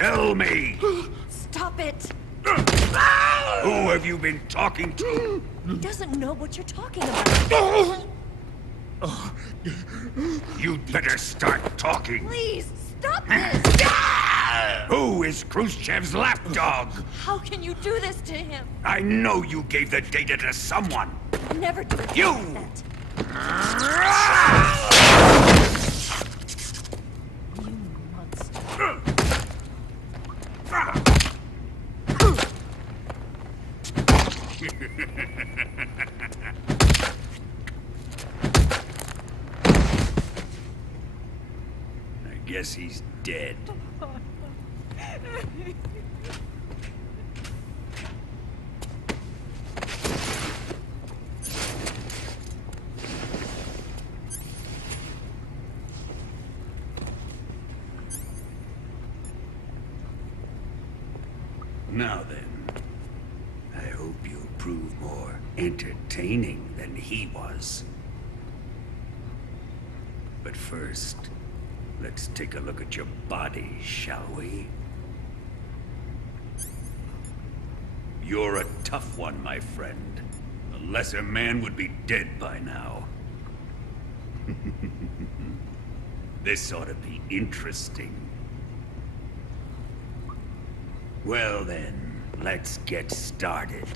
Tell me! Stop it! Who have you been talking to? He doesn't know what you're talking about. You'd better start talking. Please, stop this! Who is Khrushchev's lapdog? How can you do this to him? I know you gave the data to someone. Never do it You! like that. You monster. I guess he's dead. Now then, I hope you'll prove more entertaining than he was. But first, let's take a look at your body, shall we? You're a tough one, my friend. A lesser man would be dead by now. This ought to be interesting. Well then, let's get started.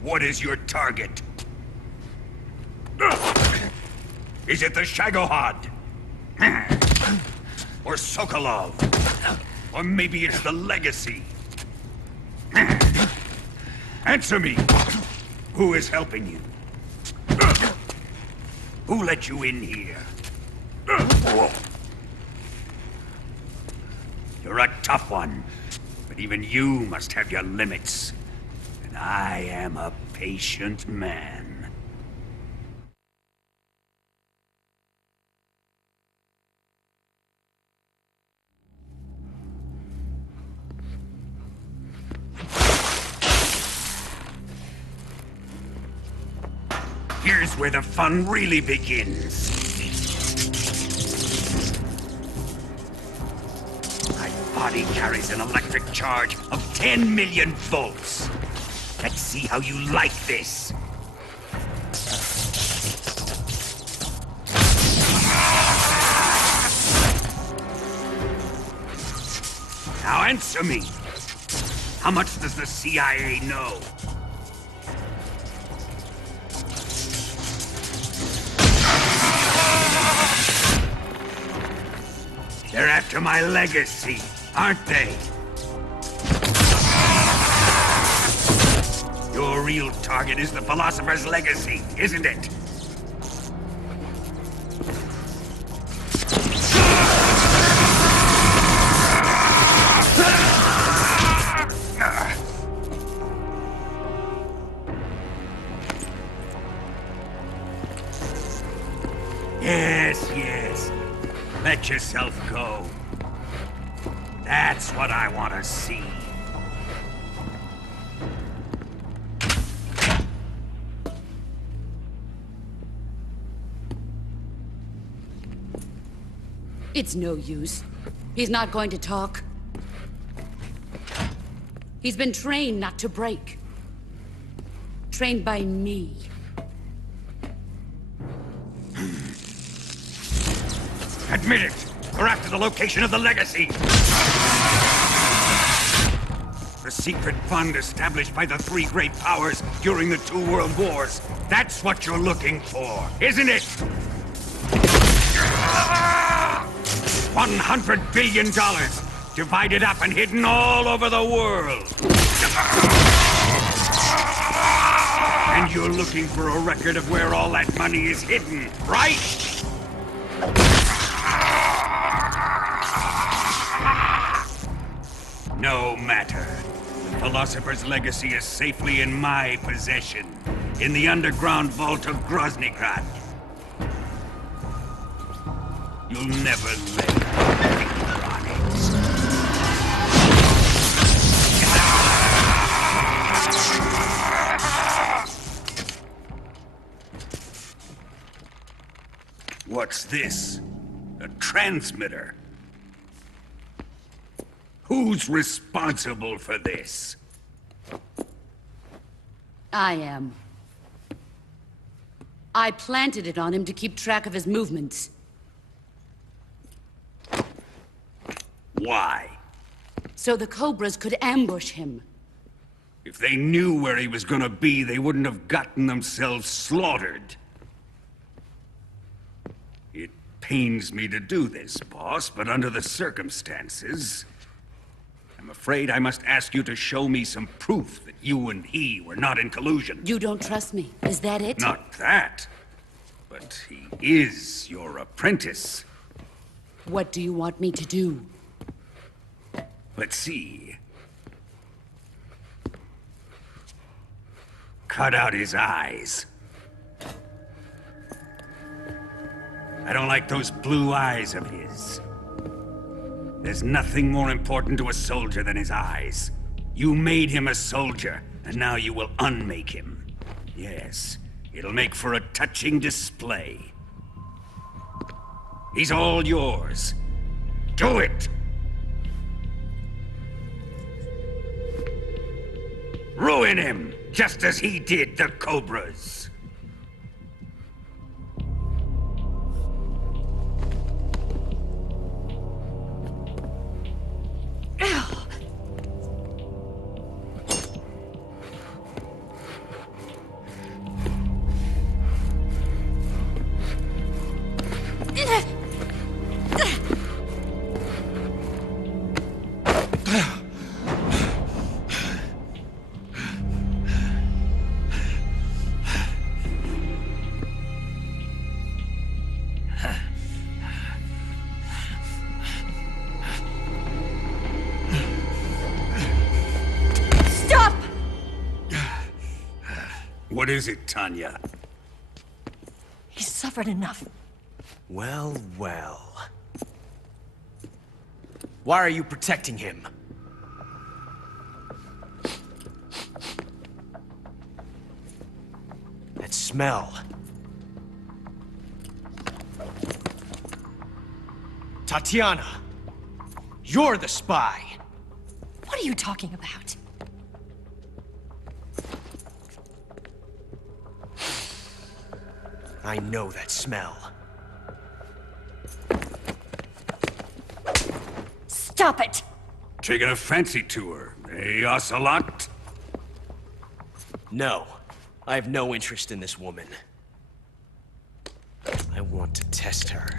What is your target? Is it the Shagohod? Or Sokolov? Or maybe it's the Legacy? Answer me! Who is helping you? Who let you in here? You're a tough one, but even you must have your limits. And I am a patient man. Here's where the fun really begins. My body carries an electric charge of 10 million volts. Let's see how you like this. Now answer me. How much does the CIA know? They're after my legacy, aren't they? Your real target is the Philosopher's Legacy, isn't it? Yes, yes. Let yourself go. That's what I want to see. It's no use. He's not going to talk. He's been trained not to break. Trained by me. Admit it! We're after the location of the Legacy! The secret fund established by the three great powers during the 2 world wars. That's what you're looking for, isn't it? $100 billion, divided up and hidden all over the world. And you're looking for a record of where all that money is hidden, right? No matter. The Philosopher's Legacy is safely in my possession, in the underground vault of Groznygrad. You'll never lay a finger on it. What's this? A transmitter? Who's responsible for this? I am. I planted it on him to keep track of his movements. Why? So the Cobras could ambush him. If they knew where he was gonna be, they wouldn't have gotten themselves slaughtered. It pains me to do this, boss, but under the circumstances, I'm afraid I must ask you to show me some proof that you and he were not in collusion. You don't trust me, is that it? Not that, but he is your apprentice. What do you want me to do? Let's see. Cut out his eyes. I don't like those blue eyes of his. There's nothing more important to a soldier than his eyes. You made him a soldier, and now you will unmake him. Yes, it'll make for a touching display. He's all yours. Do it! Ruin him, just as he did the Cobras. What is it, Tanya? He's suffered enough. Well, well. Why are you protecting him? That smell. Tatiana! You're the spy! What are you talking about? I know that smell. Stop it! Taking a fancy to her, eh, Ocelot? No. I have no interest in this woman. I want to test her.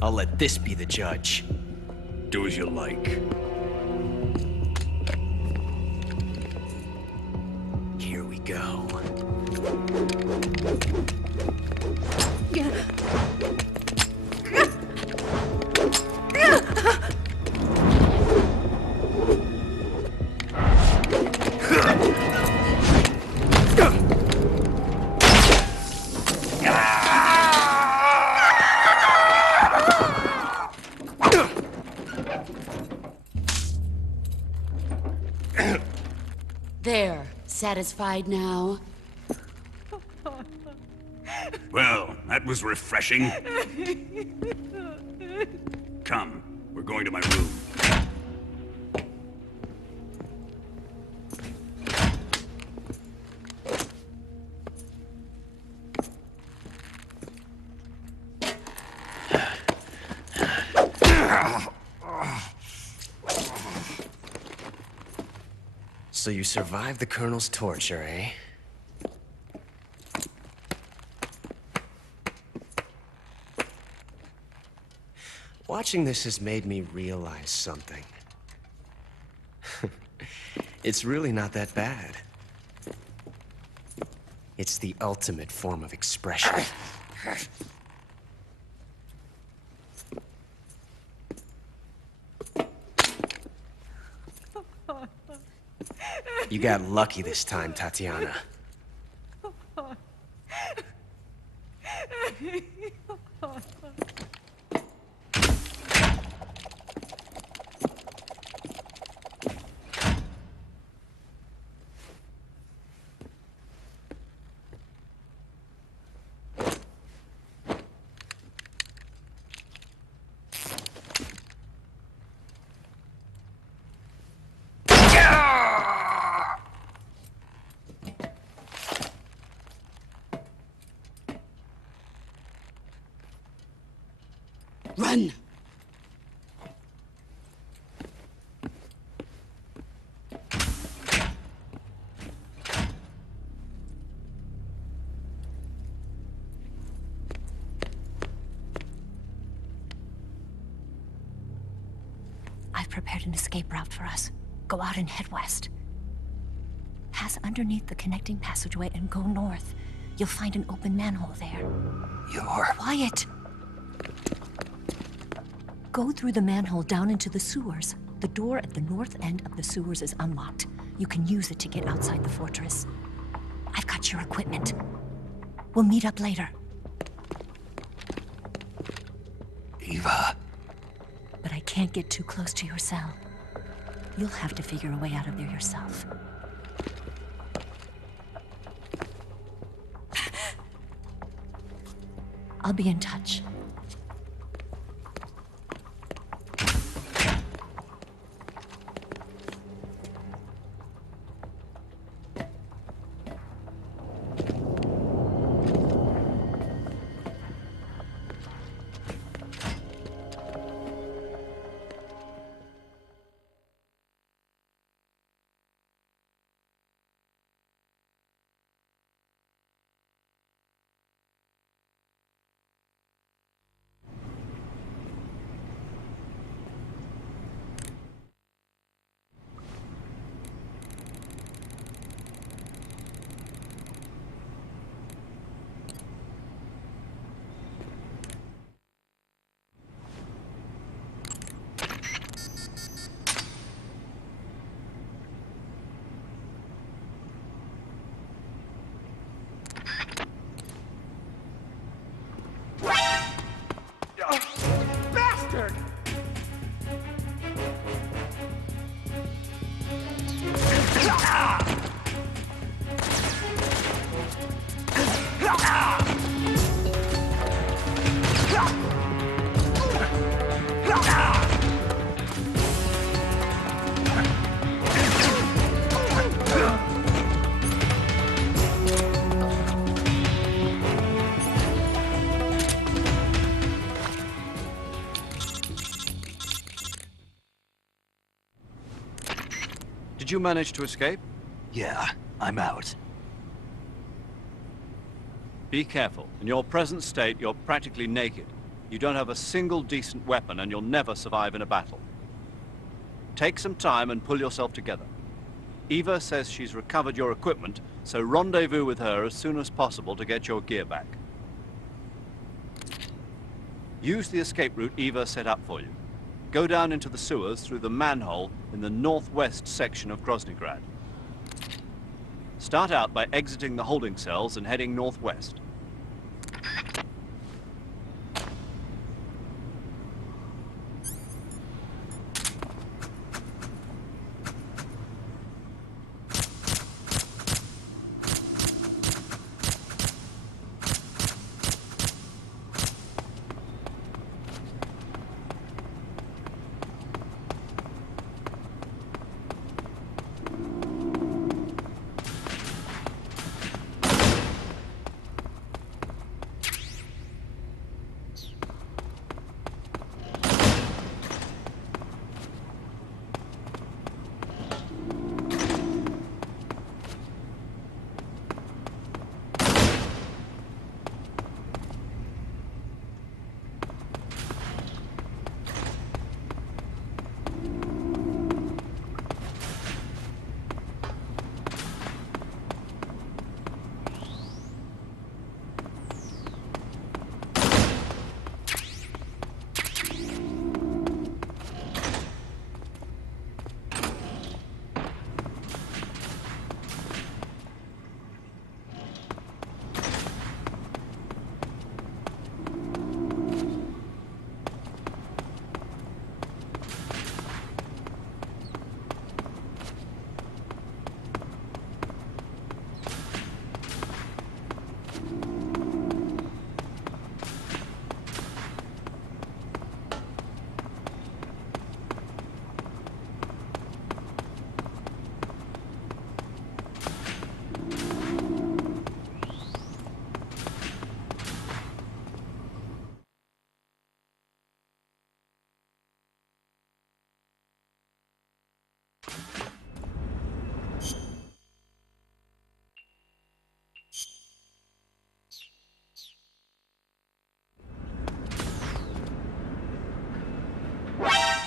I'll let this be the judge. Do as you like. Here we go. There, satisfied now? Well, that was refreshing. Come, we're going to my room. So you survived the Colonel's torture, eh? Watching this has made me realize something. It's really not that bad. It's the ultimate form of expression. You got lucky this time, Tatiana. I've prepared an escape route for us. Go out and head west. Pass underneath the connecting passageway and go north. You'll find an open manhole there. You're... Quiet! Go through the manhole down into the sewers. The door at the north end of the sewers is unlocked. You can use it to get outside the fortress. I've got your equipment. We'll meet up later. Eva. But I can't get too close to your cell. You'll have to figure a way out of there yourself. I'll be in touch. Bastard! Did you manage to escape? Yeah, I'm out. Be careful. In your present state, you're practically naked. You don't have a single decent weapon, and you'll never survive in a battle. Take some time and pull yourself together. Eva says she's recovered your equipment, so rendezvous with her as soon as possible to get your gear back. Use the escape route Eva set up for you. Go down into the sewers through the manhole in the northwest section of Groznygrad. Start out by exiting the holding cells and heading northwest.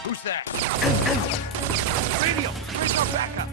Who's that? Radio, where's our backup?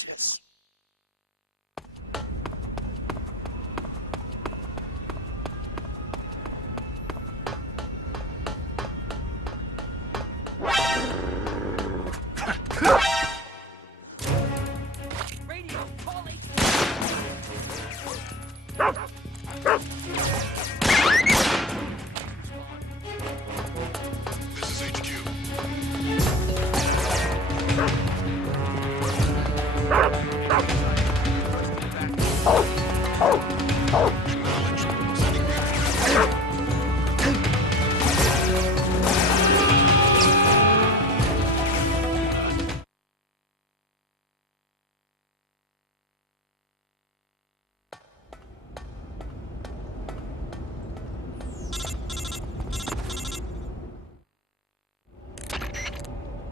fortress. Radio, calling. This is HQ.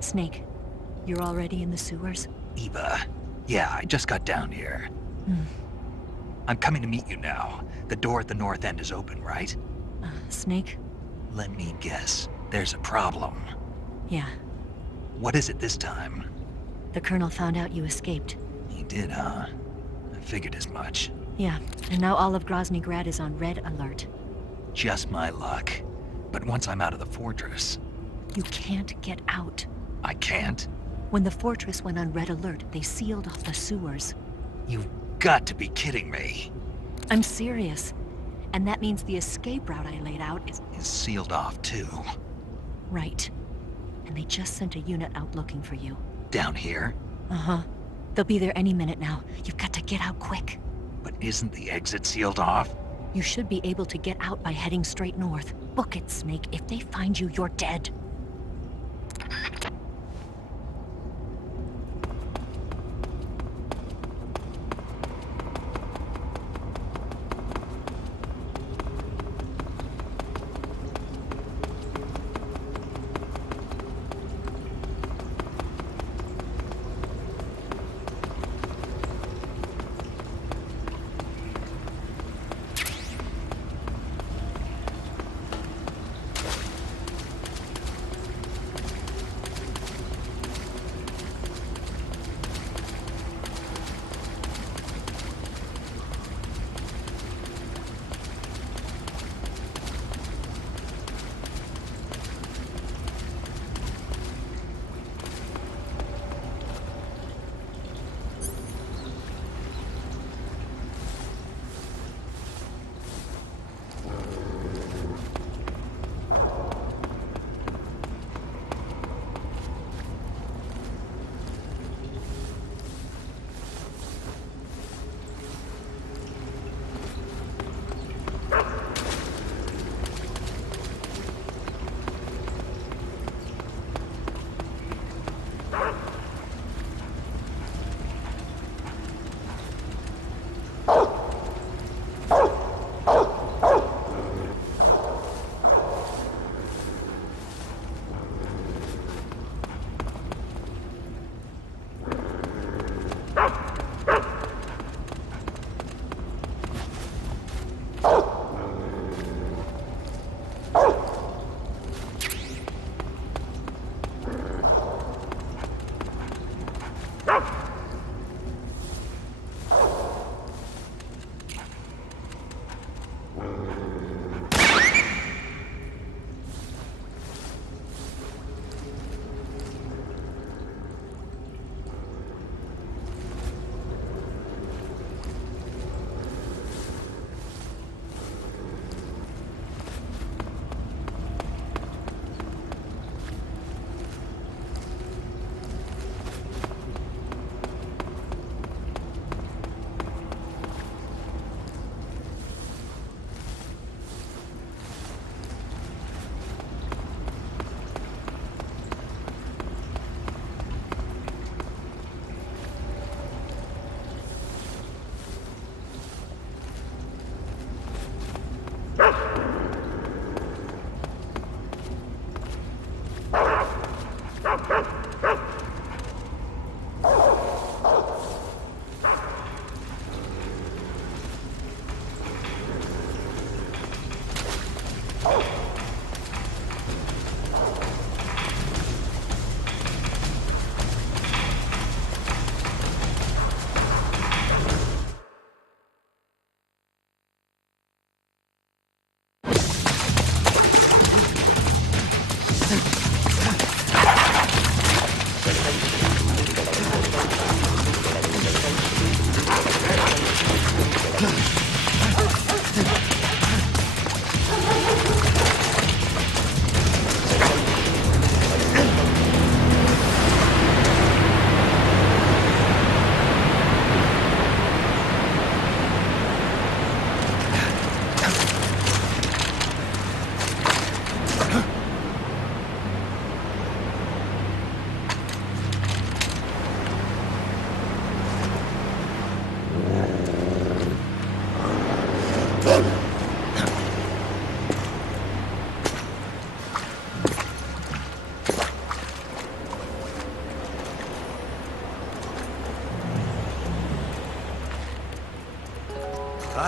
Snake, you're already in the sewers? Eva. Yeah, I just got down here. I'm coming to meet you now. The door at the north end is open, right? Snake? Let me guess. There's a problem. Yeah. What is it this time? The Colonel found out you escaped. He did, huh? I figured as much. Yeah, and now all of Grozny Grad is on red alert. Just my luck. But once I'm out of the fortress... You can't get out. I can't? When the fortress went on red alert, they sealed off the sewers. You've got to be kidding me. I'm serious. And that means the escape route I laid out is sealed off, too. right. And they just sent a unit out looking for you. Down here? Uh-huh. They'll be there any minute now. You've got to get out quick. But isn't the exit sealed off? You should be able to get out by heading straight north. Book it, Snake. If they find you, you're dead.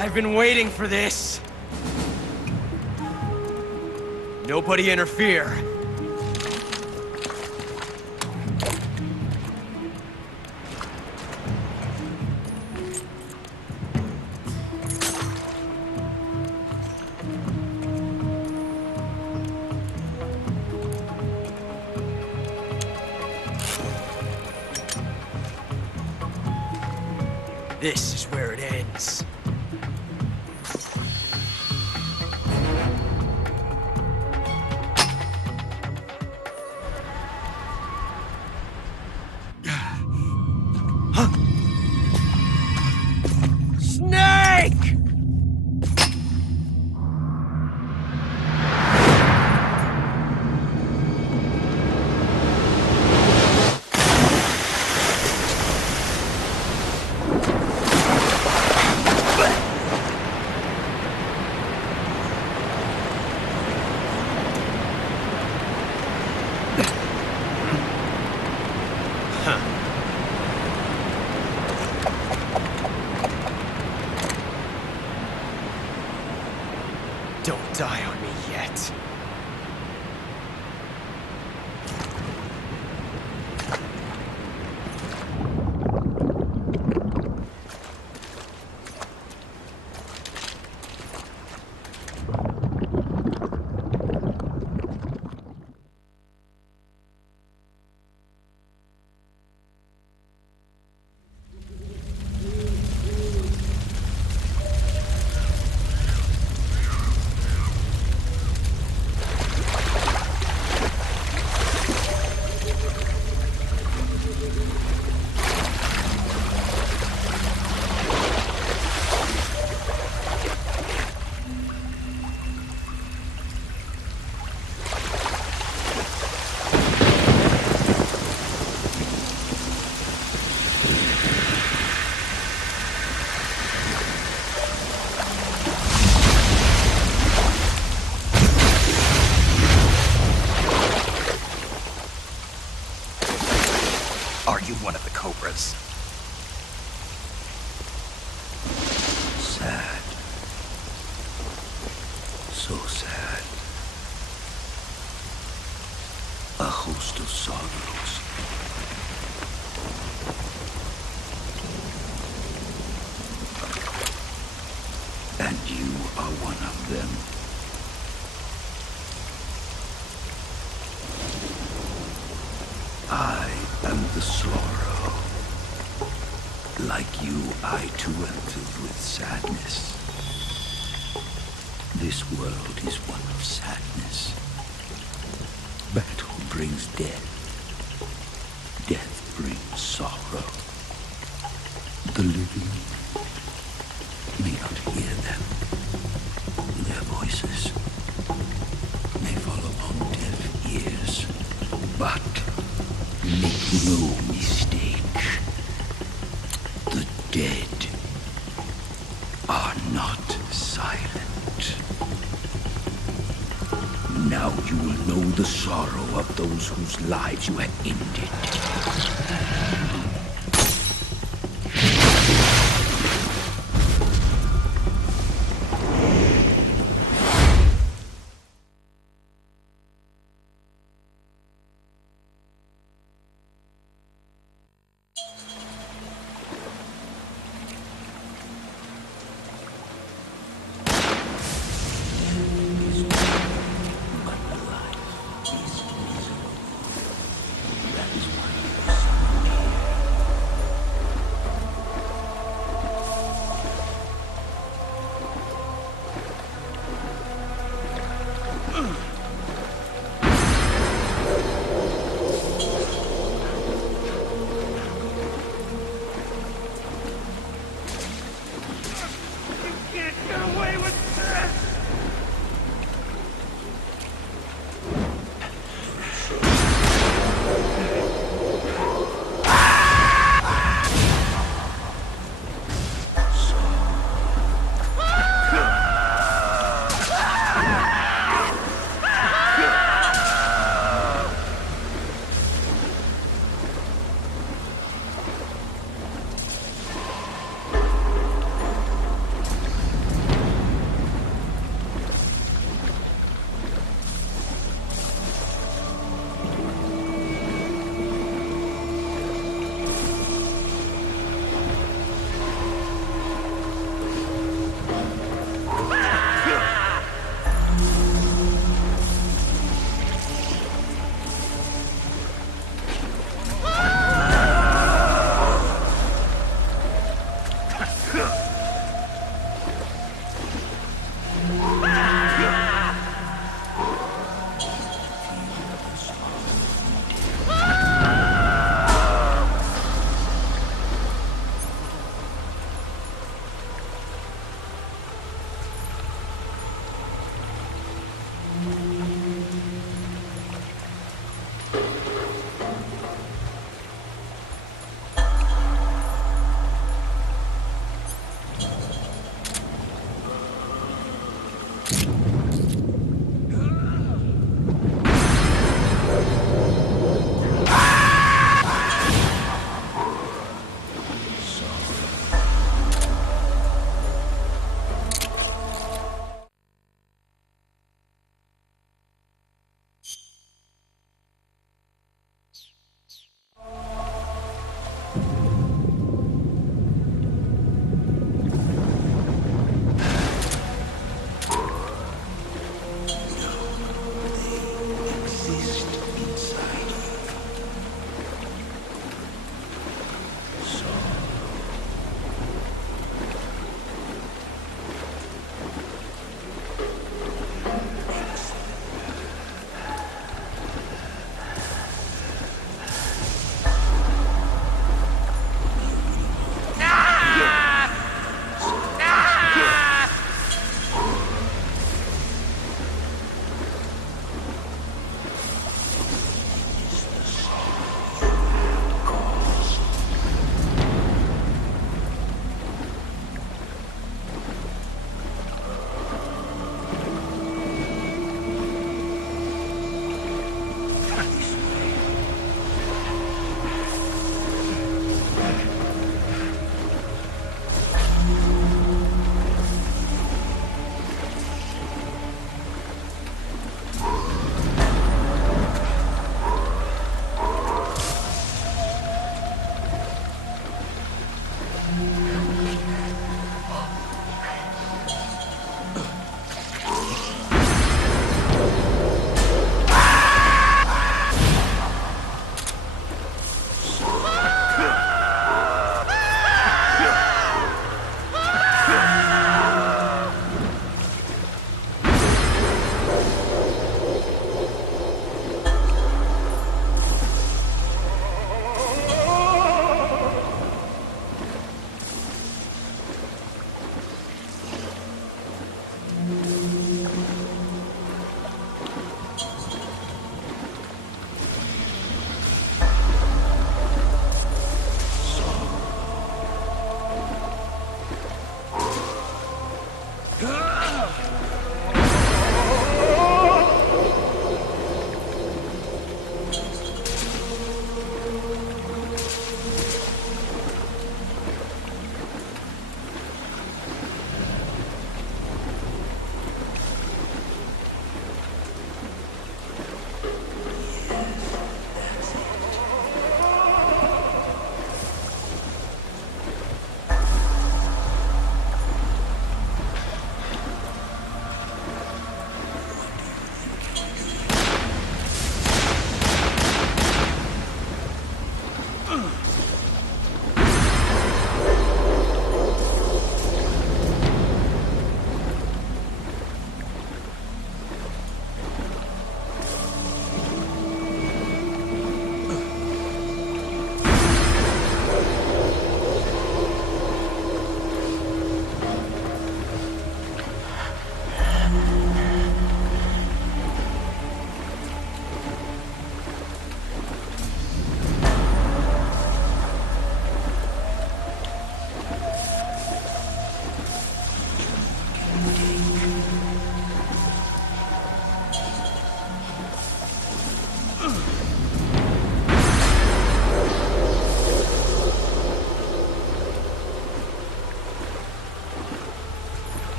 I've been waiting for this. Nobody interfere. This is where it ends. Snake! Don't die on me yet. Are you one of the Cobras? Sad. So sad. A host of sorrows. And you are one of them. I am the sorrow. Like you, I too am filled with sadness. This world is one of sadness. Battle brings death. Death brings sorrow. The living may not hear them. Their voices may fall upon deaf ears. But make no mistake, the dead are not silent. Now you will know the sorrow of those whose lives you have ended.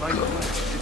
find a way, didn't you?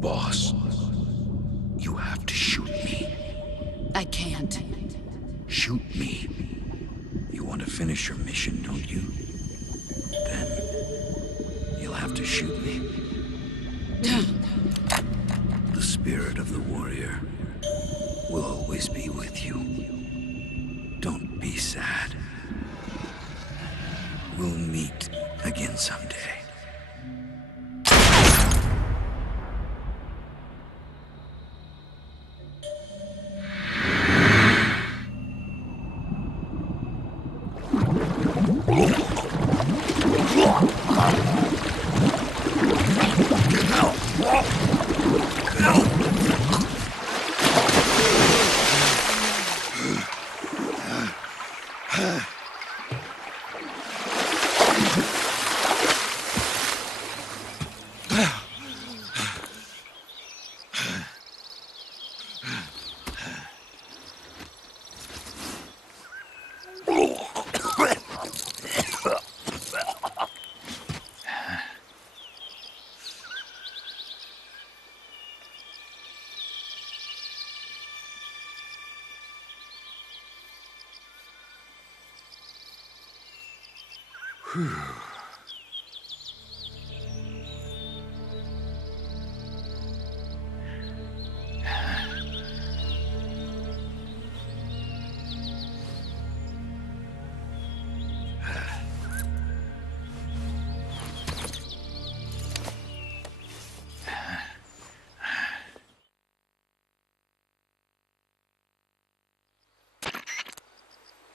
Boss, you have to shoot me. I can't. Shoot me. You want to finish your mission, don't you? Then you'll have to shoot me. The spirit of the warrior will always be with you. Don't be sad. We'll meet again someday.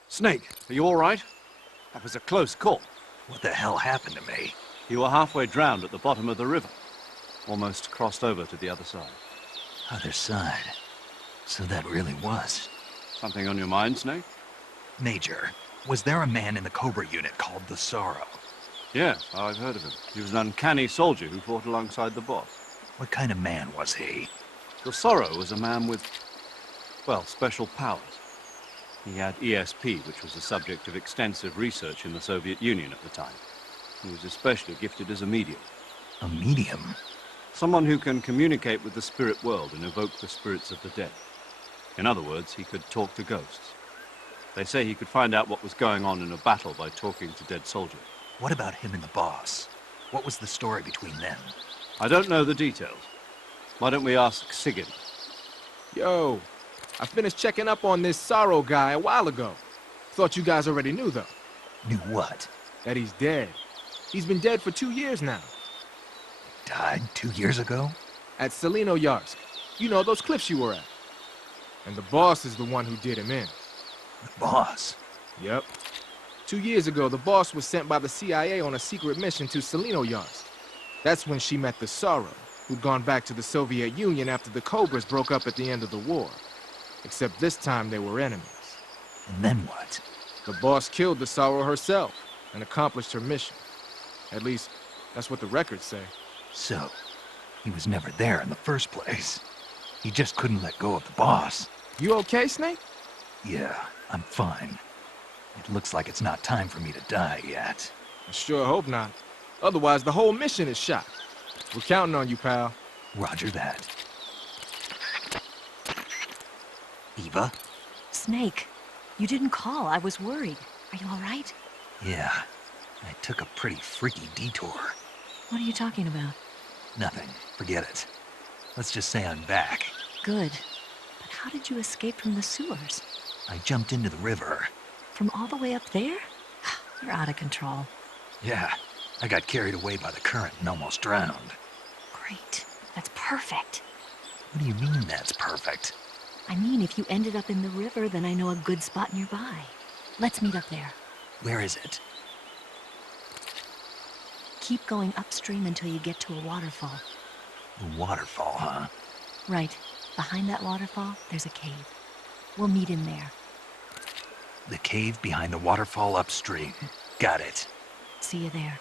Snake, are you all right? That was a close call. What the hell happened to me? You were halfway drowned at the bottom of the river. Almost crossed over to the other side. Other side? So that really was. Something on your mind, Snake? Major, was there a man in the Cobra unit called the Sorrow? Yes, I've heard of him. He was an uncanny soldier who fought alongside the boss. What kind of man was he? The Sorrow was a man with, well, special powers. He had ESP, which was the subject of extensive research in the Soviet Union at the time. He was especially gifted as a medium. A medium? Someone who can communicate with the spirit world and evoke the spirits of the dead. In other words, he could talk to ghosts. They say he could find out what was going on in a battle by talking to dead soldiers. What about him and the boss? What was the story between them? I don't know the details. Why don't we ask Sigyn? Yo, I finished checking up on this Sorrow guy a while ago. Thought you guys already knew, though. Knew what? That he's dead. He's been dead for 2 years now. Died 2 years ago? At Selino-Yarsk. You know, those cliffs you were at. And the boss is the one who did him in. The boss? Yep. 2 years ago, the boss was sent by the CIA on a secret mission to Selino-Yarsk. That's when she met the Sorrow, who'd gone back to the Soviet Union after the Cobras broke up at the end of the war. Except this time they were enemies. And then what? The boss killed the Sorrow herself and accomplished her mission. At least, that's what the records say. So, he was never there in the first place. He just couldn't let go of the boss. You okay, Snake? Yeah, I'm fine. It looks like it's not time for me to die yet. I sure hope not. Otherwise, the whole mission is shot. We're counting on you, pal. Roger that. Eva? Snake, you didn't call. I was worried. Are you all right? Yeah, I took a pretty freaky detour. What are you talking about? Nothing. Forget it. Let's just say I'm back. Good. But how did you escape from the sewers? I jumped into the river. From all the way up there? You're out of control. Yeah, I got carried away by the current and almost drowned. Great. That's perfect. What do you mean that's perfect? I mean, if you ended up in the river, then I know a good spot nearby. Let's meet up there. Where is it? Keep going upstream until you get to a waterfall. A waterfall, huh? Right. Behind that waterfall, there's a cave. We'll meet in there. The cave behind the waterfall upstream. Got it. See you there.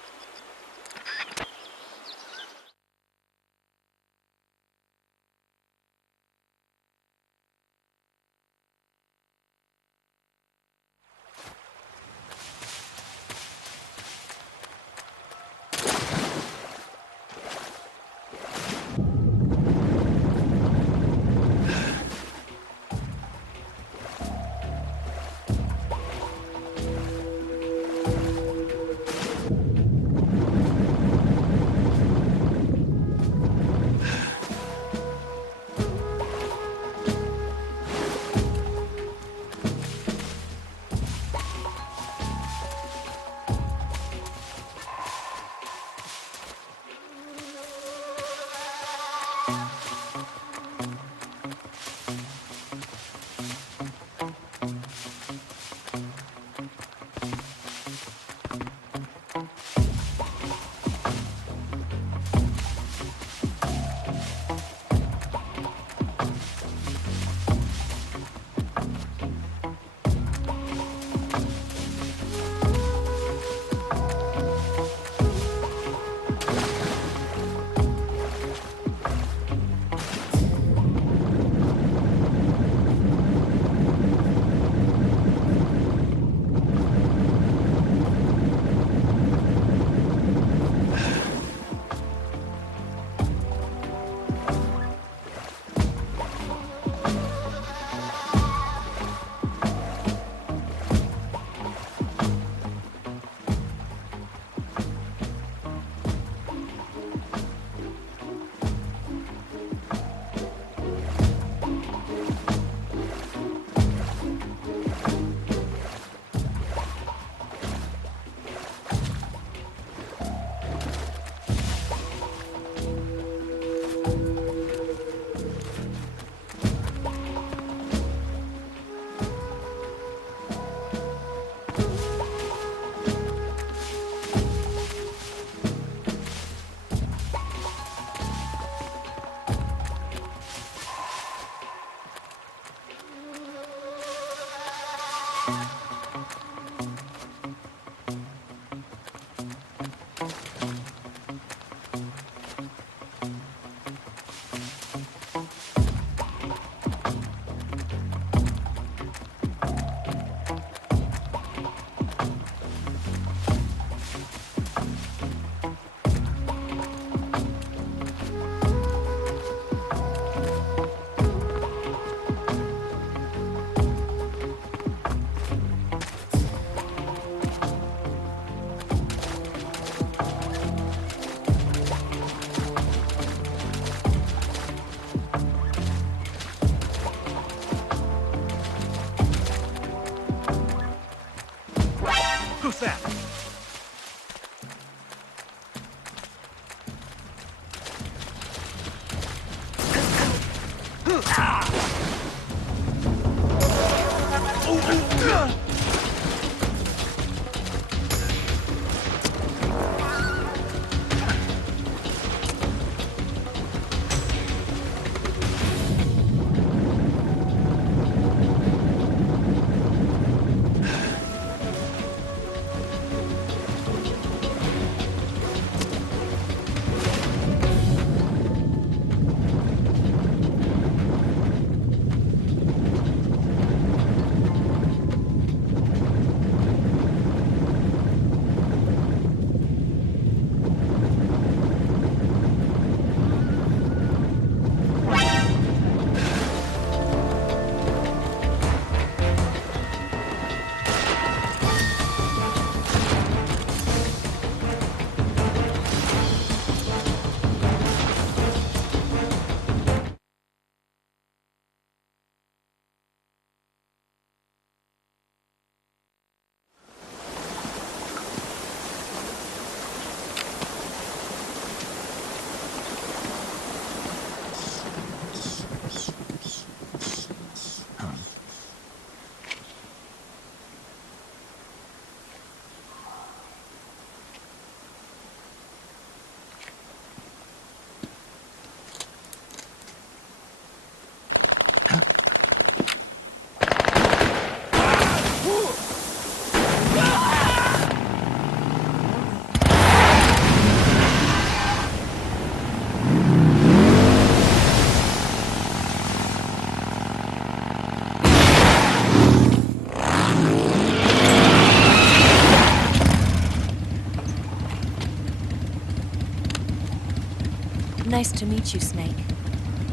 Nice to meet you, Snake.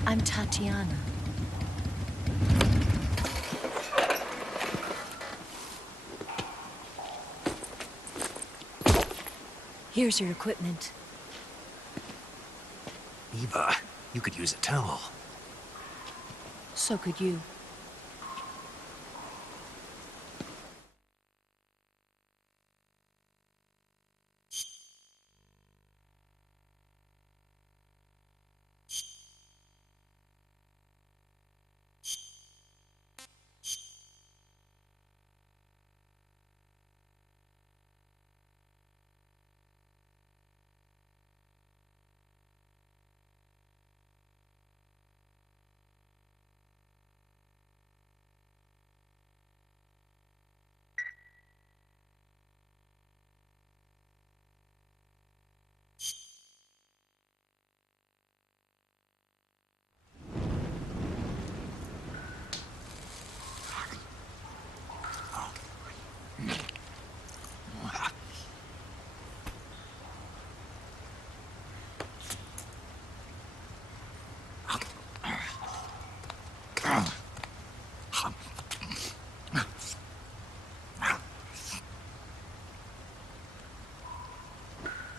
I'm Tatiana. Here's your equipment. Eva, you could use a towel. So could you.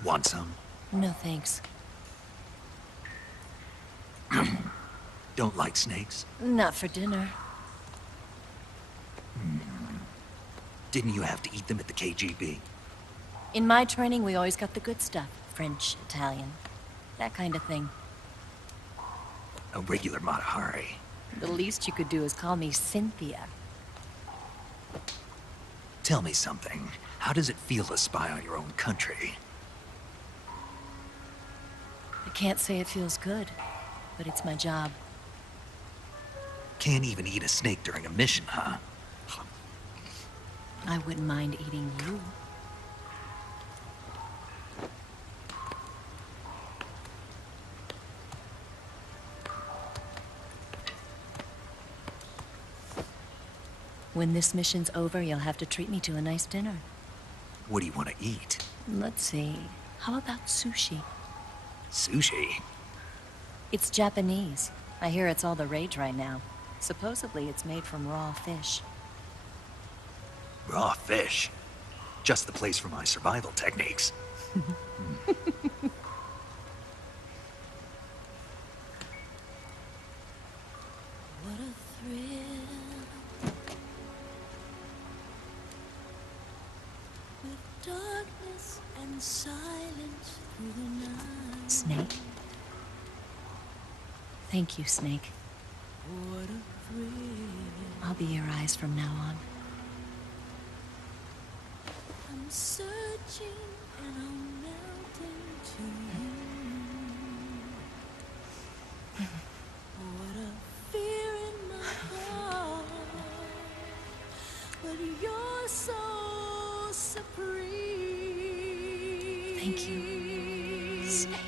Want some? No, thanks. Don't like snakes? Not for dinner. Didn't you have to eat them at the KGB? In my training, we always got the good stuff. French, Italian, that kind of thing. A regular Mata Hari. The least you could do is call me Cynthia. Tell me something. How does it feel to spy on your own country? I can't say it feels good, but it's my job. Can't even eat a snake during a mission, huh? I wouldn't mind eating you. When this mission's over, you'll have to treat me to a nice dinner. What do you want to eat? Let's see. How about sushi? Sushi? It's Japanese. I hear it's all the rage right now. Supposedly, it's made from raw fish. Raw fish? Just the place for my survival techniques. What a thrill. With darkness and silence through the night. Snake? Thank you, Snake. I'll be your eyes from now on. I'm searching and I'm melting to you. What a fear in my heart, but you're so supreme. Thank you, Snake.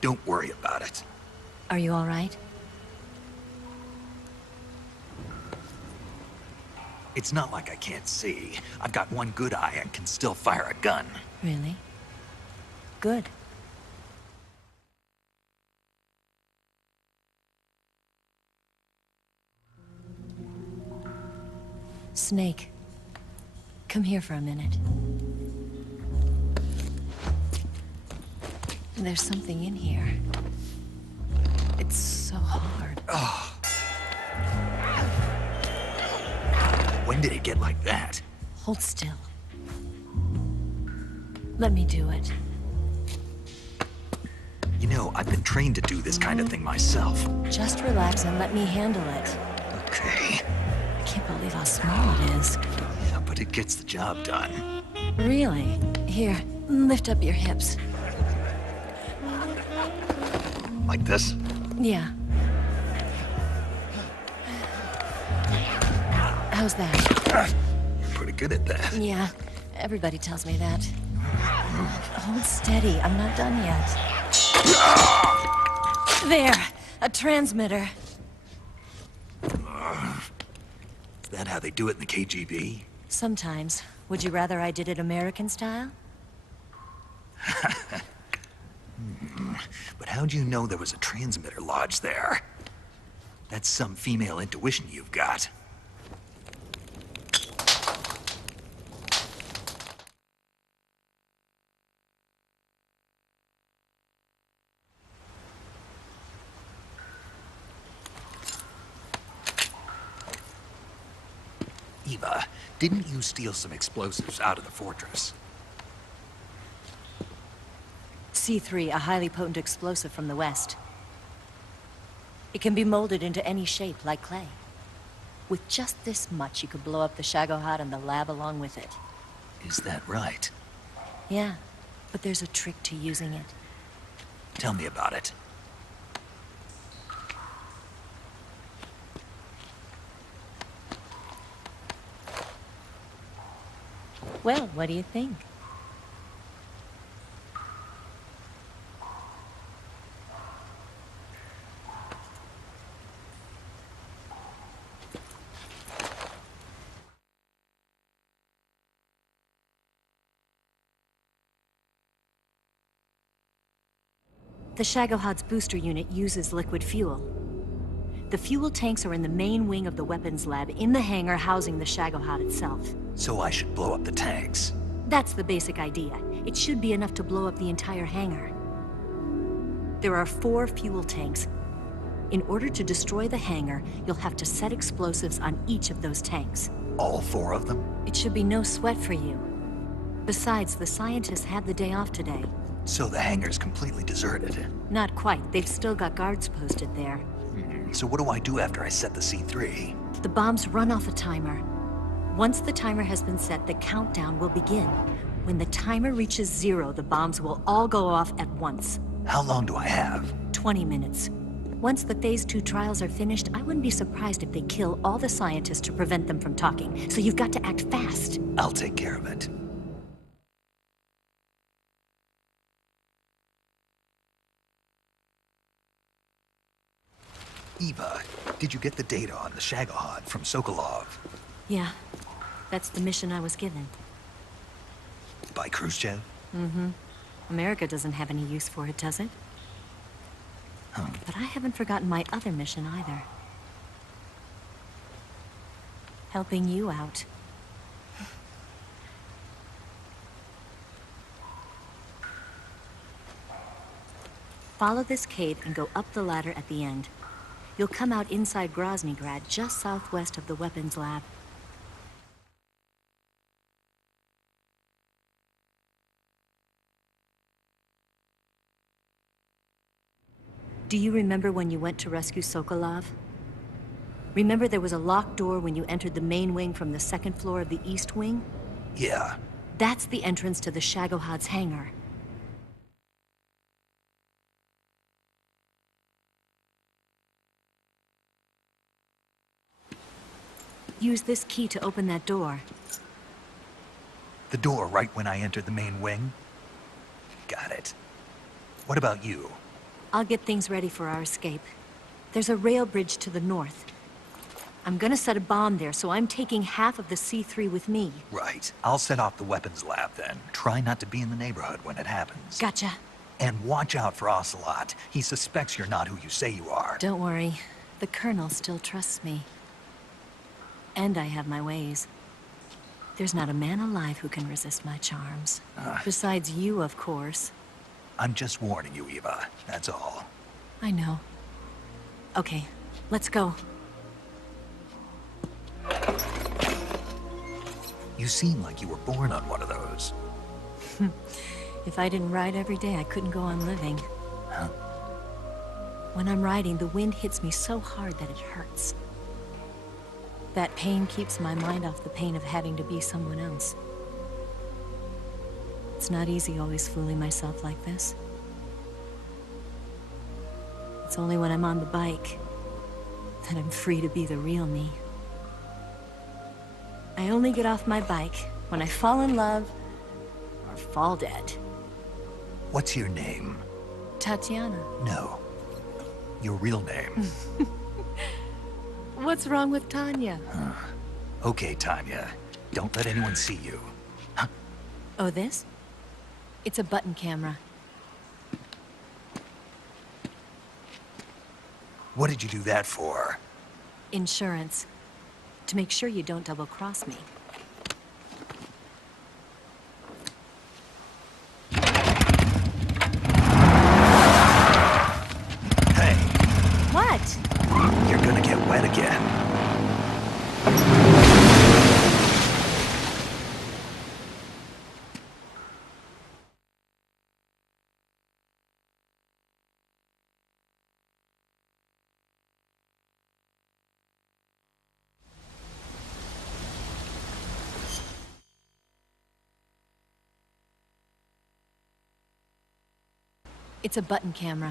Don't worry about it. Are you all right? It's not like I can't see. I've got one good eye and can still fire a gun. Really? Good. Snake, come here for a minute. There's something in here. It's so hard. Oh. When did it get like that? Hold still. Let me do it. You know, I've been trained to do this kind of thing myself. Just relax and let me handle it. Okay. I can't believe how small it is. Yeah, but it gets the job done. Really? Here, lift up your hips. Like this? Yeah. How's that? Pretty good at that. Yeah, everybody tells me that. Hold steady, I'm not done yet. There, a transmitter. Is that how they do it in the KGB? Sometimes. Would you rather I did it American style? But how'd you know there was a transmitter lodged there? That's some female intuition you've got. Eva, didn't you steal some explosives out of the fortress? C3, a highly potent explosive from the west. It can be molded into any shape, like clay. With just this much, you could blow up the Shagohod and the lab along with it. Is that right? Yeah, but there's a trick to using it. Tell me about it. Well, what do you think? The Shagohod's booster unit uses liquid fuel. The fuel tanks are in the main wing of the weapons lab in the hangar housing the Shagohod itself. So I should blow up the tanks. That's the basic idea. It should be enough to blow up the entire hangar. There are 4 fuel tanks. In order to destroy the hangar, you'll have to set explosives on each of those tanks. All 4 of them? It should be no sweat for you. Besides, the scientists had the day off today. So the hangar's completely deserted. Not quite. They've still got guards posted there. So what do I do after I set the C3? The bombs run off a timer. Once the timer has been set, the countdown will begin. When the timer reaches 0, the bombs will all go off at once. How long do I have? 20 minutes. Once the Phase 2 trials are finished, I wouldn't be surprised if they kill all the scientists to prevent them from talking. So you've got to act fast. I'll take care of it. Eva, did you get the data on the Shagohod from Sokolov? Yeah, that's the mission I was given. By Khrushchev? Mm-hmm. America doesn't have any use for it, does it? But I haven't forgotten my other mission either. Helping you out. Follow this cave and go up the ladder at the end. You'll come out inside Groznygrad, just southwest of the weapons lab. Do you remember when you went to rescue Sokolov? Remember there was a locked door when you entered the main wing from the second floor of the East Wing? Yeah. That's the entrance to the Shagohod's hangar. Use this key to open that door. The door right when I entered the main wing? Got it. What about you? I'll get things ready for our escape. There's a rail bridge to the north. I'm gonna set a bomb there, so I'm taking half of the C3 with me. Right. I'll set off the weapons lab then. Try not to be in the neighborhood when it happens. Gotcha. And watch out for Ocelot. He suspects you're not who you say you are. Don't worry. The Colonel still trusts me. And I have my ways. There's not a man alive who can resist my charms. Besides you, of course. I'm just warning you, Eva. That's all. I know. Okay, let's go. You seem like you were born on one of those. If I didn't ride every day, I couldn't go on living. Huh? When I'm riding, the wind hits me so hard that it hurts. That pain keeps my mind off the pain of having to be someone else. It's not easy always fooling myself like this. It's only when I'm on the bike that I'm free to be the real me. I only get off my bike when I fall in love or fall dead. What's your name? Tatiana. No. Your real name. What's wrong with Tanya? Okay, Tanya. Don't let anyone see you. Huh? Oh, this? It's a button camera. What did you do that for? Insurance. To make sure you don't double-cross me. Hey. What? You're gonna get wet again. It's a button camera.